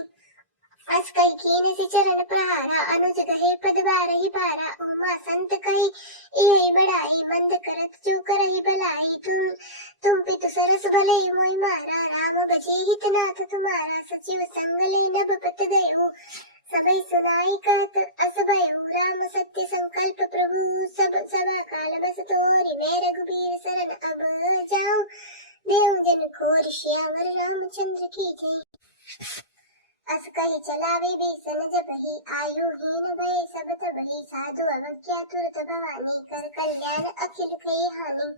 अस कई कीन से चरण प्रहारा अनुज गहे पद बारहि पारा उमा संत कही यही बड़ाई मंद करत जो करहि भलाई तुम पितु सरस भले मोहि मारा राम बचे हित नाथ तुम्हारा सचिव संग ले नभ पत गयो सबई सुनाई कहत अस भयो राम सत्य संकल्प प्रभु सब सभा काल बस तोरी मैं रघुबीर शरण अब जाऊं देव जन को ऋषियावर रामचंद्र की जय। अस कही चला विभीषण जबहि आयुहीन भय सब तबहि साधु अवज्ञा तुरत भवानी कर कल्याण अखिल कही हानि।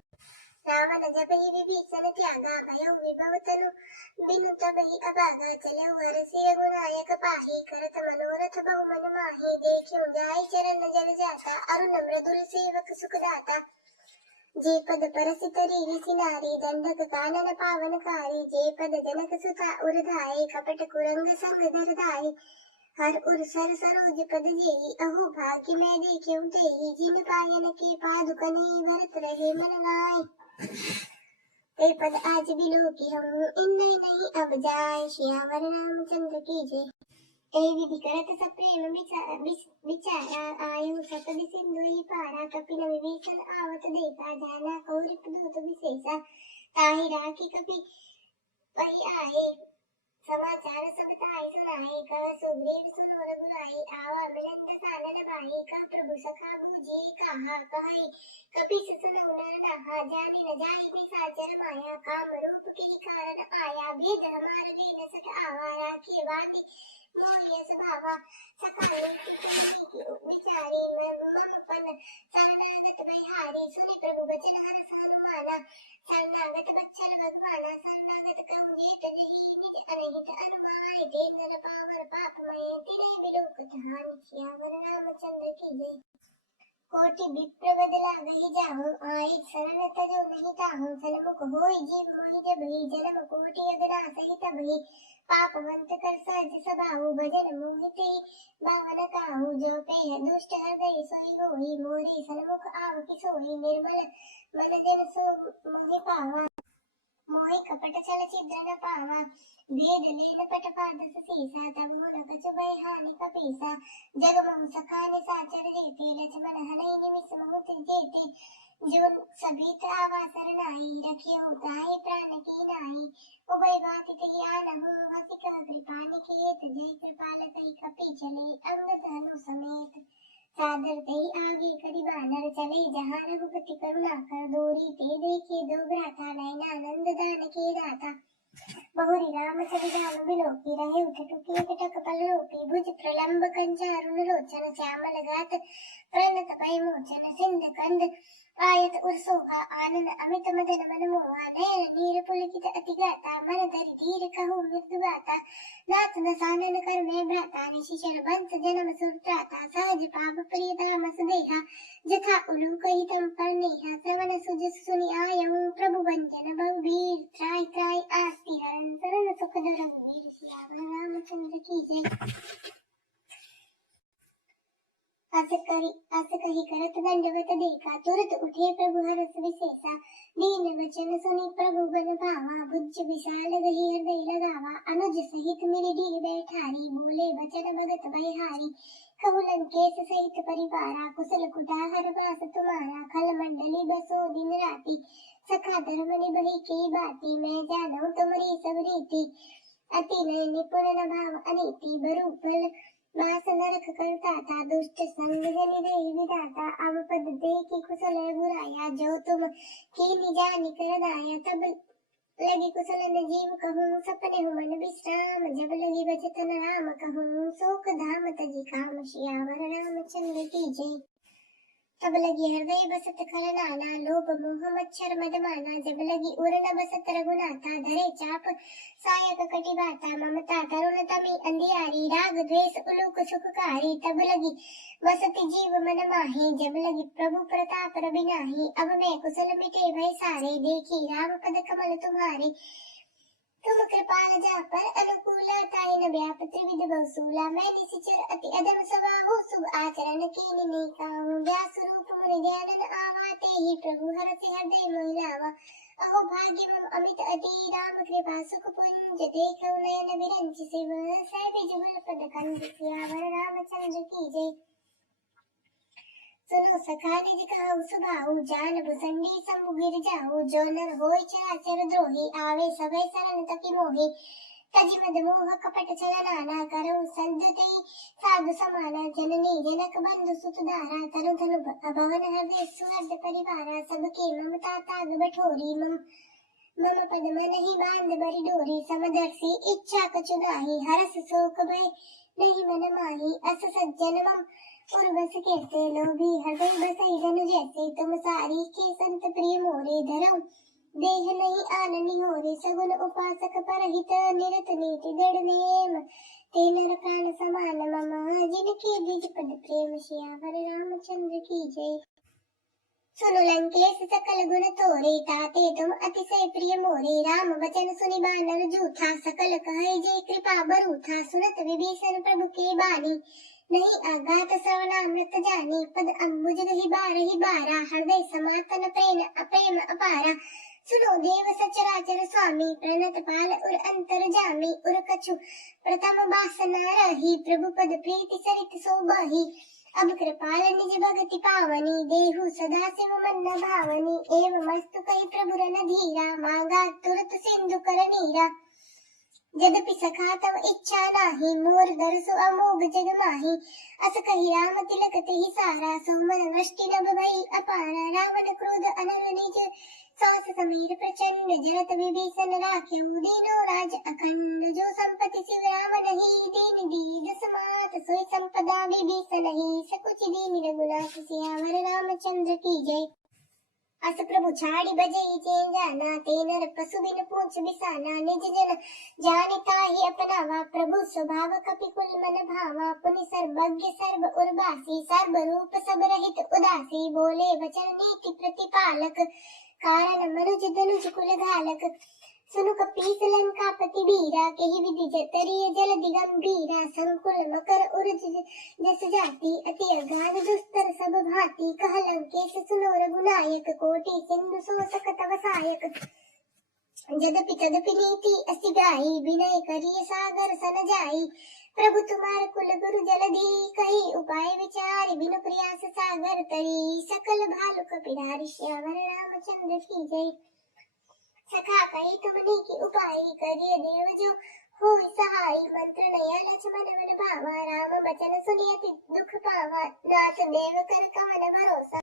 रावण जबहि विभीषण त्यागा भयो विभव तनु बिनु तबहि अभागा चले वर सिर गुनायक पाहि करत मनोरथ बहु मन माहि। देखियो जाय चरण जन जाता अरुण मृदुल सेवक सुखदाता। जे पद परसित रीसि नारी दंडक कानन पावनकारी। जे पद जनक सुता उरधाये कपट कुरंग संग धरधाये। हर उर सर सरोज पद जेहि अहो भाग्य मैं देखियो तेहि। जिन पायन के पादुकनि भरत रहे मन नाय। ते पद आज बिलो की हम इन्हीं नहीं अब जाय। सियावर रामचंद्र की जय। ए विधि करत सब प्रेम विचारा आयु सतदि सिंधु पारा। कपिल विभीषण आवत देखा जाना कौरिप दूत विशेषा। ताहि राखी कपि पहि आए समाचार सब ताहि सुनाए। कह सुग्रीव सुनो रघुराई आवा मिलन सानन भाई। कह प्रभु सखा बुझिए कहा कहे कपि सुनो नर दहा। जानि न जाहि निशाचर माया काम रूप के कारण आया। भेद हमार दीन सट आवा राखी बाती मोहिय स्वभावा। सकाले विचारी मम पद शरणागत भयहारी। सुनि प्रभु वचन हरष हनुमाना शरणागत बच्चन भगवाना। शरणागत कहु जेत जहि निज अनहित अनुमाय। जे नर पावर पापमय तिने विलोकत हानि। सियावर रामचंद्र की जय। कोटि विप्रवद लागहि जाहु आए शरण तजो नहीं ताहु। सन्मुख होय जीव मोहि जबहि जन्म कोटि अगनासहि तबहि। पापवंत कर सहज स्वभाव भजन मोहि बावन काहू। जो पेह दुष्ट हृदय सोई होई मोरे सन्मुख आव कि सोई। निर्मल मन जन सो मोहि पावा मोहि कपट छल छिद्र न पावा। भेद लेन पट पाद सीसा तब हुन कछु भय हानि कपीसा। जग मोह सखा निशाचर जेते लक्ष्मण हनहि निमिष मोहि जेते। जो सभी आवासर नाही रखियो ताहि प्राण की नाहि। उभय बात कही आनहु हसि कह कृपा निकेत। जय कृपाल कही कपि चले अंगद धनु समेत। सादर कही आगे करि बानर चले जहाँ रघुपति करुणा कर दूरी। ते देखे दो भ्राता नयनानंद दान के दाता। बहुरी राम चरित बिलोकी रहे उठ टुकी पिटक पल रोपी। भुज प्रलंब कंचारुण लोचन श्यामल गात प्रणत भय मोचन। सिंध कंद आयत उर्सोहा आनंद अमित मदन मन मोहा। नयन नीर पुलकित अति गाता मन धरि धीर कहु मृदु बाता। नाथ न सानन कर मैं भ्राता ऋषि शर बंस जन्म सुर त्राता। सहज पाप प्रिय धाम सुदेहा जथा उलू कही तम पर नेहा। श्रवण सुज सुनि आयहु प्रभु वंदन बहुवीर। त्राय त्राय आस्ति हरण शरण सुख दो रघुवीर। सियावर रामचंद्र की जय। अस कही करत दंडवत देखा तुरत उठे प्रभु हरष विशेषा। दीन वचन सुनि प्रभु बन भावा भुज विशाल गही हृदय लगावा। अनुज सहित मेरे डीर बैठारी बोले वचन भगत भयहारी। कहु लंकेश सहित परिवारा कुशल कुटार वास तुम्हारा। खल मंडली बसो दिन राति सखा धर्म निभहि की बाती। मैं जानो तुम्हारी सब रीति अति नय निपुण न भाव अनीति। बरूपल मास नरक करता था दुष्ट संग जन देहि विधाता। अब पद देखि कुशल बुराया जो तुम कीनि जानि कर दाया। तब लगी कुशल न जीव कहूँ सपने हो मन विश्राम। जब लगी बचतन राम कहूँ शोक धाम तजी काम। सियावर रामचंद्र की जय। तब लगी हृदय बसत खल नाना लोभ मोह मच्छर मदमाना। जब लगी उर न बसत रघुनाथा धरे चाप सायक कटि बाता। ममता तरुण तमी अंधियारी राग द्वेष उलूक सुखकारी। तब लगी बसति जीव मन माही जब लगी प्रभु प्रताप रबिनाही। अब मैं कुशल मिटे भय सारे देखी राम पद कमल तुम्हारे। तुम कृपाल जा पर अनुकूल ताहि न व्याप त्रिविध बहुसूला। मैं निशिचर अति अधम स्वभाव शुभ आचरण कीनि नहीं काहू। व्यास रूप मुनि ध्यानन आवा तेहि प्रभु हरषि हृदय मोहि लावा। अहो भाग्य मम अमित अति राम कृपा सुख पुंज। देखौ नयन विरंचि शिव सैभि जुगल पद कंज। सियावर रामचंद्र की जय। सुनो सखा निज कहु सुभाऊ जान भुसंडी समु गिर जाऊ। जो नर होय चराचर द्रोही आवे सबे शरण तपि मोहि। तज मद मोह कपट छल नाना करौ संधते साधु समाना। जननी जनक बंधु सुत धारा तनु धनु भवन हृदय सुहृद परिवारा। सबके ममता ताग बठोरी मम पद मन ही बांध बरी डोरी, समदर्शी इच्छा कछु नाही, हरस शोक भय नहीं मन माही। अस सज्जन मम उर्वस कैसे, लोभी हृदय बसई धनु जैसे। तुम सारी के संत प्रिय मोरे, धरम देह नहीं आननी होरे। सगुन उपासक परहित, निरत नीति दृढ़ नेम, ते नर प्राण समान मम। जिनके द्विज पद प्रेम, सियावर रामचंद्र की जय। सुनो लंकेश सकल गुण तोरे, ताते तुम अतिशय प्रिय मोरे। राम वचन सुनि बानर जूठा, सकल कहे जे कृपा बरूठा। सुनत विभीषण प्रभु के बानी, नहीं आघात श्रवणामृत जानी। पद अम्बुज गहि बारहि बारा, हृदय समातन प्रेम अपारा। सुनो देव सचराचर स्वामी, प्रणत पाल उर अंतर जामी। उर कछु प्रथम बासना रही, प्रभु पद प्रीति सरित सोबही। अब कृपाल निज भगति पावनी, देहु सदा शिव मन भावनी। एवं मस्तु कहि प्रभु रन धीरा, मांगा तुरत सिंधु कर नीरा। यद्यपि सखा तव इच्छा नाही, मोर दरसु अमोघ जग माही। अस कहि राम तिलक तेहि सारा, सो मन वृष्टि नभ भई अपारा। रावण क्रोध अनल निज साहस समीर प्रचंड, जरत विभीषण राख्यहु दीनो राज अखंड। जो संपत्ति शिव राम नहीं, दीन दीन समात सोई संपदा विभीषण ही। सकुच दीन रघुनाथ, सियावर रामचंद्र की जय। अस प्रभु छाड़ी बजई चेन जाना, ते नर पशु बिन पूछ बिसाना। निज जन जानि ताहि अपनावा, प्रभु स्वभाव कपिकुल मन भावा। पुनि सर्वज्ञ सर्व उर्वासी, सर्व रूप सब रहित उदासी। बोले वचन नीति प्रतिपालक, कारण मनुज धनुज कुल घालक। सुनु कपीस लंकापति बीरा, केहि विधि जतरिय जल दिगंभीरा। संकुल मकर उरज जस जाति, अति अगाध दुस्तर सब भांति। कह लंकेश सुनो रघुनायक, कोटि सिंधु सो सकत वसायक। यद्यपि तदपि नीति अति गाई, विनय करिय सागर सन जाई। प्रभु तुम्हार कुल गुरु जलधि, कही उपाय विचार बिनु प्रयास सागर तरी। सकल भालु कपिरारि, श्यावर रामचंद्र की जय। सखा कही तुमने की उपाय, करिय देव जो होय सहाय। मंत्र नया लक्ष्मण मन भावा, राम बचन सुनिय दुख पावा। नाथ देव कर कमन भरोसा,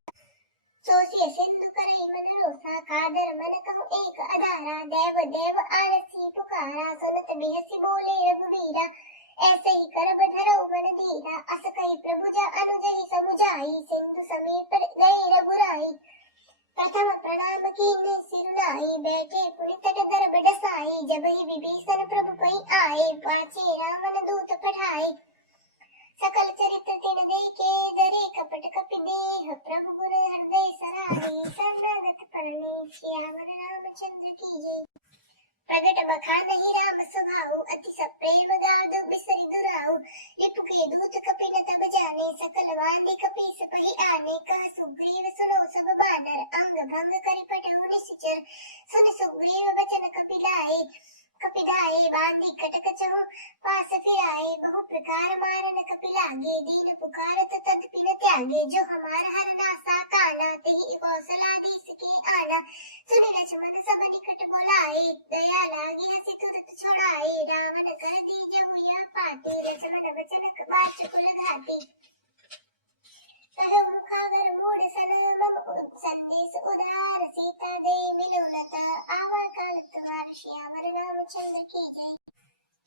सोसिय सिंधु करई मन रोसा। कादर मन कहु एक अदारा, देव देव आलसी पुकारा। सुनत बिहसी बोले रघुवीरा, ऐसे ही करब धरऊ मन धीरा। अस कही प्रभु जा अनुजई समुझाई, सिंधु समीप गई रघुराई। प्रथम प्रणाम कीन्हे सिरुनाई, बैठे पुनि तट गर्भ डसाई। जब ही विभीषण प्रभु पई आए, पाछे रावण दूत पठाए। सकल चरित्र तिन देखे, धरे कपट कपि देह। प्रभु गुण हृदय सराहे, शरणागत परणे। सियावर रामचंद्र की जय। प्रगट बखान ही राम स्वभाव, अति सप्रेम गाधु बिसरि दुराऊ। रिपु के दूत कपि न तब जाने, सकल वाद्य कपीस पहि आने। कह सुग्रीव सुनो सब बानर, अंग भंग करि पठहु निश्चर। सुन सुग्रीव वचन कपिधाए, बांधी कटक चहु पास फिराए। बहु प्रकार मारन कपि लागे, दीन पुकारत तदपि न त्यागे। जो हमारा हर नासा काना, तेहि कौशलाधीश के आना। सुनि लक्ष्मण सब निकट बोलाए, दया लागी हसि तुरत छुड़ाए। रावण कर दीजहु यह पाते, लक्ष्मण वचन कपाट कुल घाते। कहु मुखागर मूढ़ सन, मम संदेश उदार। सीता दे मिलो लता, आवा काल तुम्हार। श्यावर रामचंद्र की जय।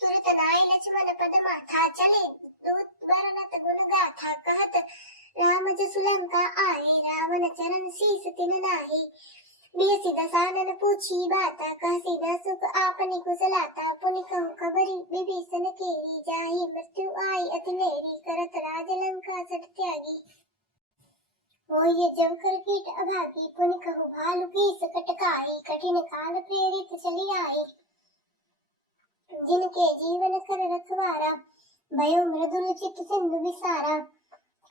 तुरत नाई लक्ष्मण पद माथा, चले दूत बरनत गुण गाथा। कहत राम जसु लंका आए, रावण चरण शीस तिन नाहि। बियसि दसानन पूछी बाता, कहसी न सुख आपने कुशलाता। पुनि कहु खबरि विभीषण केरी, जाहि मृत्यु आई अति मेरी। करत राज लंका सठ त्यागी, होय जब कर कीट अभागी। पुनि कहु भालु कीस कटकाई, कठिन काल प्रेरित चली आए। जिनके जीवन कर रखवारा, भयो मृदुल चित सिंधु विसारा।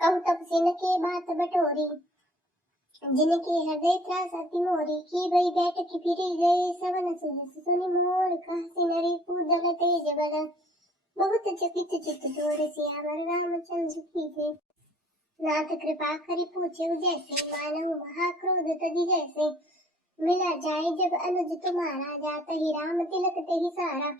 कहु तब सिन के बात बटोरी, जिनके हृदय त्रास अति मोरी। की भई बैठक फिरी गए, सवन सुजस सुनि मोर। कहसी नरि पूदल तेज बल, बहुत चकित चित जोर। सियावर रामचंद्र की जय। नाथ कृपा करि पूछे जैसे, मानहु महाक्रोध तजी जैसे। मिला जाए जब अनुज तुम्हारा, जात ही राम तिलक तेहि सारा।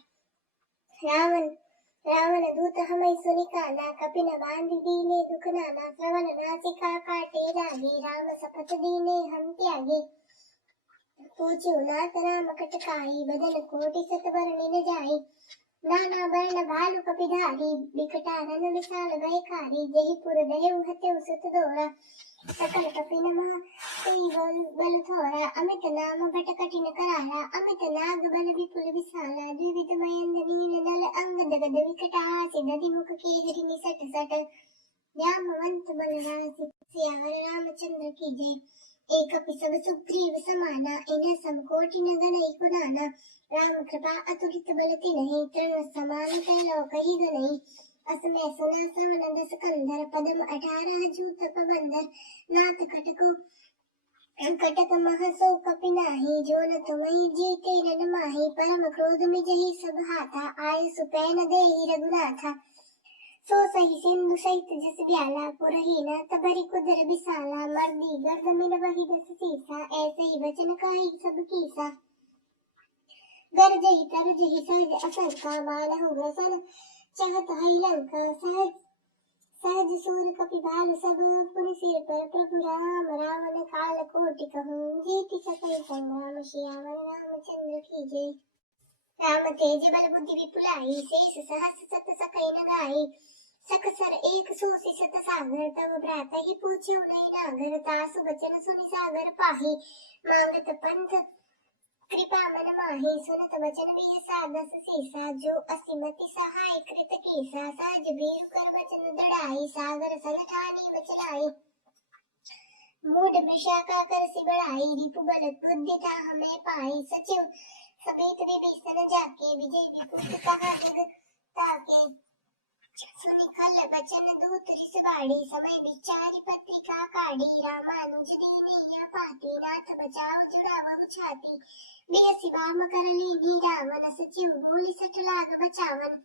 रावण दूत हमै सुनि काना, कपि न बांधि दीने दुख नाना। श्रवण नासिका काटे लागे, राम शपथ दीने हम त्यागे। पूछ्यो नाथ राम कटकाई, बदन कोटि सत बरनि न जाई। नाना वर्ण भालु कपिधारी, बिकटानन विशाल भयकारी। जहि पुर दहेउ हतेउ सुत दोरा, सकल कपि नमः तेहि बल थोरा। अमित नाम बट कठिन करारा, अमित नाग बल विपुल विशाला। द्विविध मयंद नील नल अंग दगद विकटासी, दधि मुख केहरि निसट सट। जामवंत बलराज सियावर रामचंद्र की जय। एक कपि सब सुग्रीव समाना, इन्हें सम कोटि न गणई कुनाना। राम कृपा अतुलित बल तिन्हि, तृण समान तै कहि गनई। असमय सुना श्रवण दस कंधर, पदम 18 जूत पबंदर। नाथ कटक महसो कपि नाही, जो न तुम्हि जीते न माही। परम क्रोध मिजहि सब हाथा, आय सुपैन देहि रघुनाथा। सो सही सिंधु सहित जस ब्याला, पुरहीना तबरि कुदर बिसाला। मर्दी गर्द मिल बहि दस सीसा, ऐसे ही वचन कहि सब कीसा। गरजहि तरजहि सहज असंका, मानहु ग्रसन चहत हई लंका। सहज सूर कपि भाल सब, पुनि सिर पर प्रभु राम। रावण काल कोटि कहूँ, जीति सकै संग्राम। सियावर रामचंद्र की जय। राम तेज बल बुद्धि विपुलाई, शेष सहस सत सकै न गाई। सकसर एक सोसी सत सागर, तब भ्रातहि पूछ्यो नहीं नागर। तासु बचन सुनि सागर पाहि, मांगत पंथ कृपा मन माहि। सुनत वचन बिहसा दस सीसा, जो असिमति सहाय कृत कीसा। सहज भीरु कर वचन दृढ़ाई, सागर सन ठानी बचलाई। मूढ़ विशाखा कर सिबड़ाई, रिपु बल बुद्धि था हमें पाई। सचिव समेत विभीषण जाके, विजय विपुल कहा जग ताके। सुनि खल वचन दूत रिसवाड़ी, समय विचारि पत्रिका काढ़ी। रामानुज दीनिया पाती, नाथ बचाओ जुड़ावहु छाती। बिहसि बाम कर लीनी रावण, सचिव बोली सठ लाग बचावन।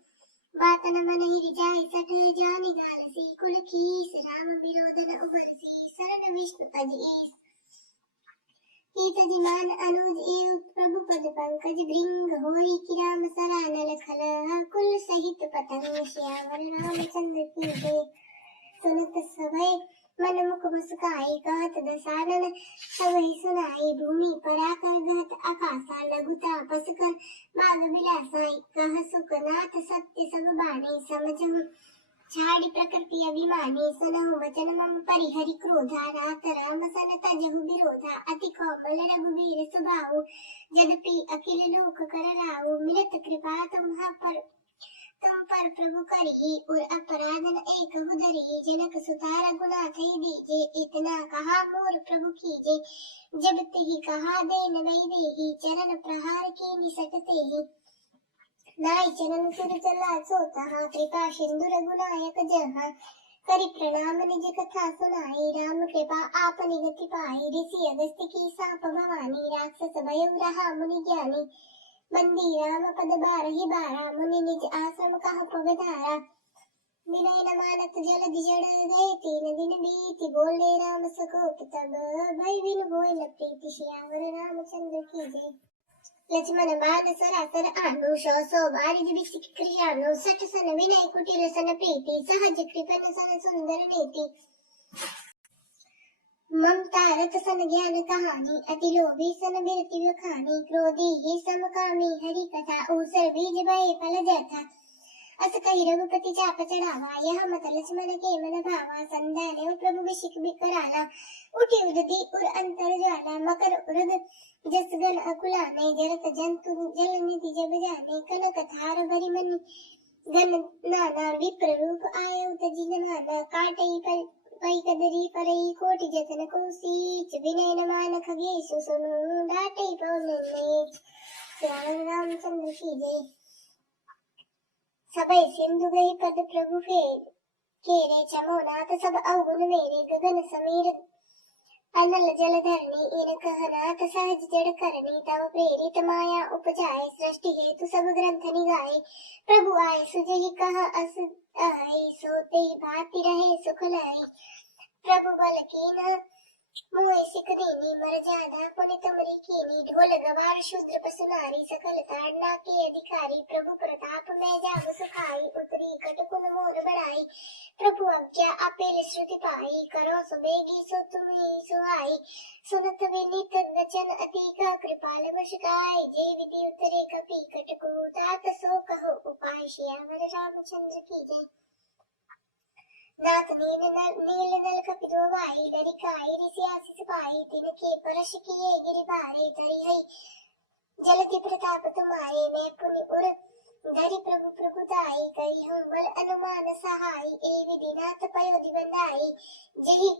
बात न मन रिजाई सठ, जानि घालसी कुल कीस। राम विरोध न उबरसी, शरण विष्णु तज ईस। कीत जिमान अनुज एव प्रभु पद पंकज भृंग, होई कि राम सरानल खल। कुल सहित पतंग, श्यावर रामचंद्र की जय। सुनत सभय मन मुख मुस्काई, कहत दसानन सबहि सुनाई। भूमि पराकर गहत आकाशा, लघु तापस कर बाग बिलासा। कह सुख नाथ सत्य सब बाणी, समझहु छाड़ी प्रकृति अभिमानी। सुनहु वचन मम परिहरि क्रोधा, रात राम सन तजहु विरोधा। अति कोमल रघुबीर सुभाऊ, यद्यपि अखिल लोक कर राऊ। मिलत कृपा तुम पर प्रभु करी, और अपराध न एक धरी। जनक सुता रघुनाथ दीजे, इतना कहा मोर प्रभु कीजे। जब तेहि कहा देन गई देहि, चरण प्रहार की निसट तेहि। नाई चरण सुर चला सोतहा, कृपा सिंधु रघुनायक जहाँ। करि प्रणाम निज कथा सुनाई, राम कृपा आपनि गति पाई। ऋषि अगस्त्य की साप भवानी, राक्षस भयउ रहा मुनि ज्ञानी। बंदी राम पद बारहि बारा, मुनि निज आश्रम कहा पविधारा। विनय न मानत जलधि जड़ गए, 3 दिन बीति बोले राम सकोप तब। भय बिनु होय न प्रीति, सियावर रामचंद्र की जय। लक्ष्मण बाल सरासर आनु, 100 बारिज बिसिक क्रियानु। सठ सन विनय कुटिल सन प्रीति, सहज कृपन सन सुंदर नीति। ममता रत सन ज्ञान कहानी, अति लोभी सन बिरति बखानी। क्रोधी ही समकामी हरि कथा, ऊसर बीज भय फल जथा। अस कहि रघुपति चाप चढ़ावा, यह मत लक्ष्मण के मन भावा। संधाने प्रभु विषिक बिकराला, उठी उदती उर अंतर ज्वाला। मकर उरग जस गण अकुलाने, जरत जंतु जल निधि जब जाने। कनक थार भरि मनि गण नाना, विप्र रूप आयु तजि जमाना। काटई पई कदरी परई, कोटि जतन को सीच। विनय न मान खगेशु सुनु, डाटई पवन नीच। श्याम रामचंद्र की जय। सबय सिंधु गई पद प्रभु केरे, चमो नाथ सब अवगुण मेरे। गगन समीर अनल जल धरनी, इन कह नाथ सहज जड़ करनी। तव प्रेरित माया उपजाए, सृष्टि हेतु सब ग्रंथ निगाए। प्रभु आए सुजहि कहा अस आए, सोते भांति रहे सुख लाए। प्रभु बल कीना मोहि सिख दीनी, मर्यादा पुनि तुमरी कीनी। ढोल गवार शूद्र पसु नारी, सकल ताड़ना के अधिकारी। प्रभु प्रताप मैं जागु सुखाई, उतरी कटकुन मोर बढ़ाई। प्रभु आज्ञा अपेल श्रुति पाई, करो सुबेगी सो तुम्हि सुहाई। सुनत विनीत वचन अति का विकट को तात सो कहो उपाय, सियावर रामचंद्र की जय। नाथ नील नल कपि दो भाई, ललिकाई ऋषि सिपाही, तिनके परश किए गिरिभारे, तरि हरि जलति प्रताप तुम्हारे, मैं पुनि उर धरि प्रभु प्रभुताई, करी हूँ बल अनुमान सहाय, ए विधिनाथ पयोधि बंधाई, जेहि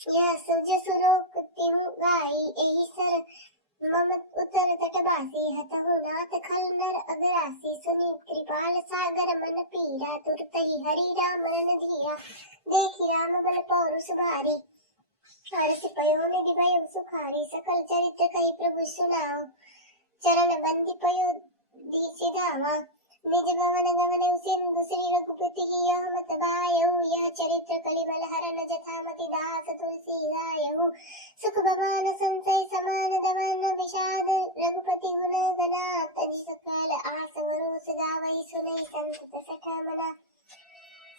यह सुजसुरोक तिहु गाई, एहि सर मम उतर तटवासी, हतहु नाथ खल नर अगरासी, सुनि कृपाल सागर मन पीरा, तुरतहि हरि राम रणधीरा, देखि राम बल पौरुष भारी, हर्ष पयो निधि भयो सुखारी, सकल चरित्र कहि प्रभु सुनाओ, चरण बंदी पयो दीछि धामा, निज भवन गमन सिंधु श्री रघुपति यह मत बायो, यह चरित्र कलिबल हरन जथामति दास तुलसी गायो, सुख भगवान संसय समान दमन विषाद, रघुपति गुण गना तजि सकल आस वरोस गावहि, सुनहि संत सखा मना,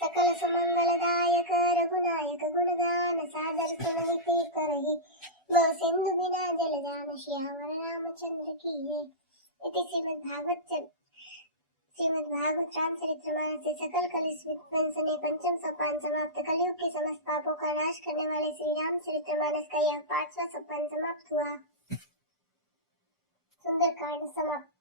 सकल सुमंगलदायक रघुनायक गुणगान सागर सुनहि करहि, वह सिंधु बिना जल जान, सियावर रामचंद्र की जय। इति श्रीमद्भागवत रामचरितमानस से सकल कलिस्मित वंशने पंचम सोपान समाप्त। कलयुग के समस्त पापों का नाश करने वाले श्री रामचरितमानस का यह 5वां सोपान समाप्त हुआ। सुंदरकांड समाप्त।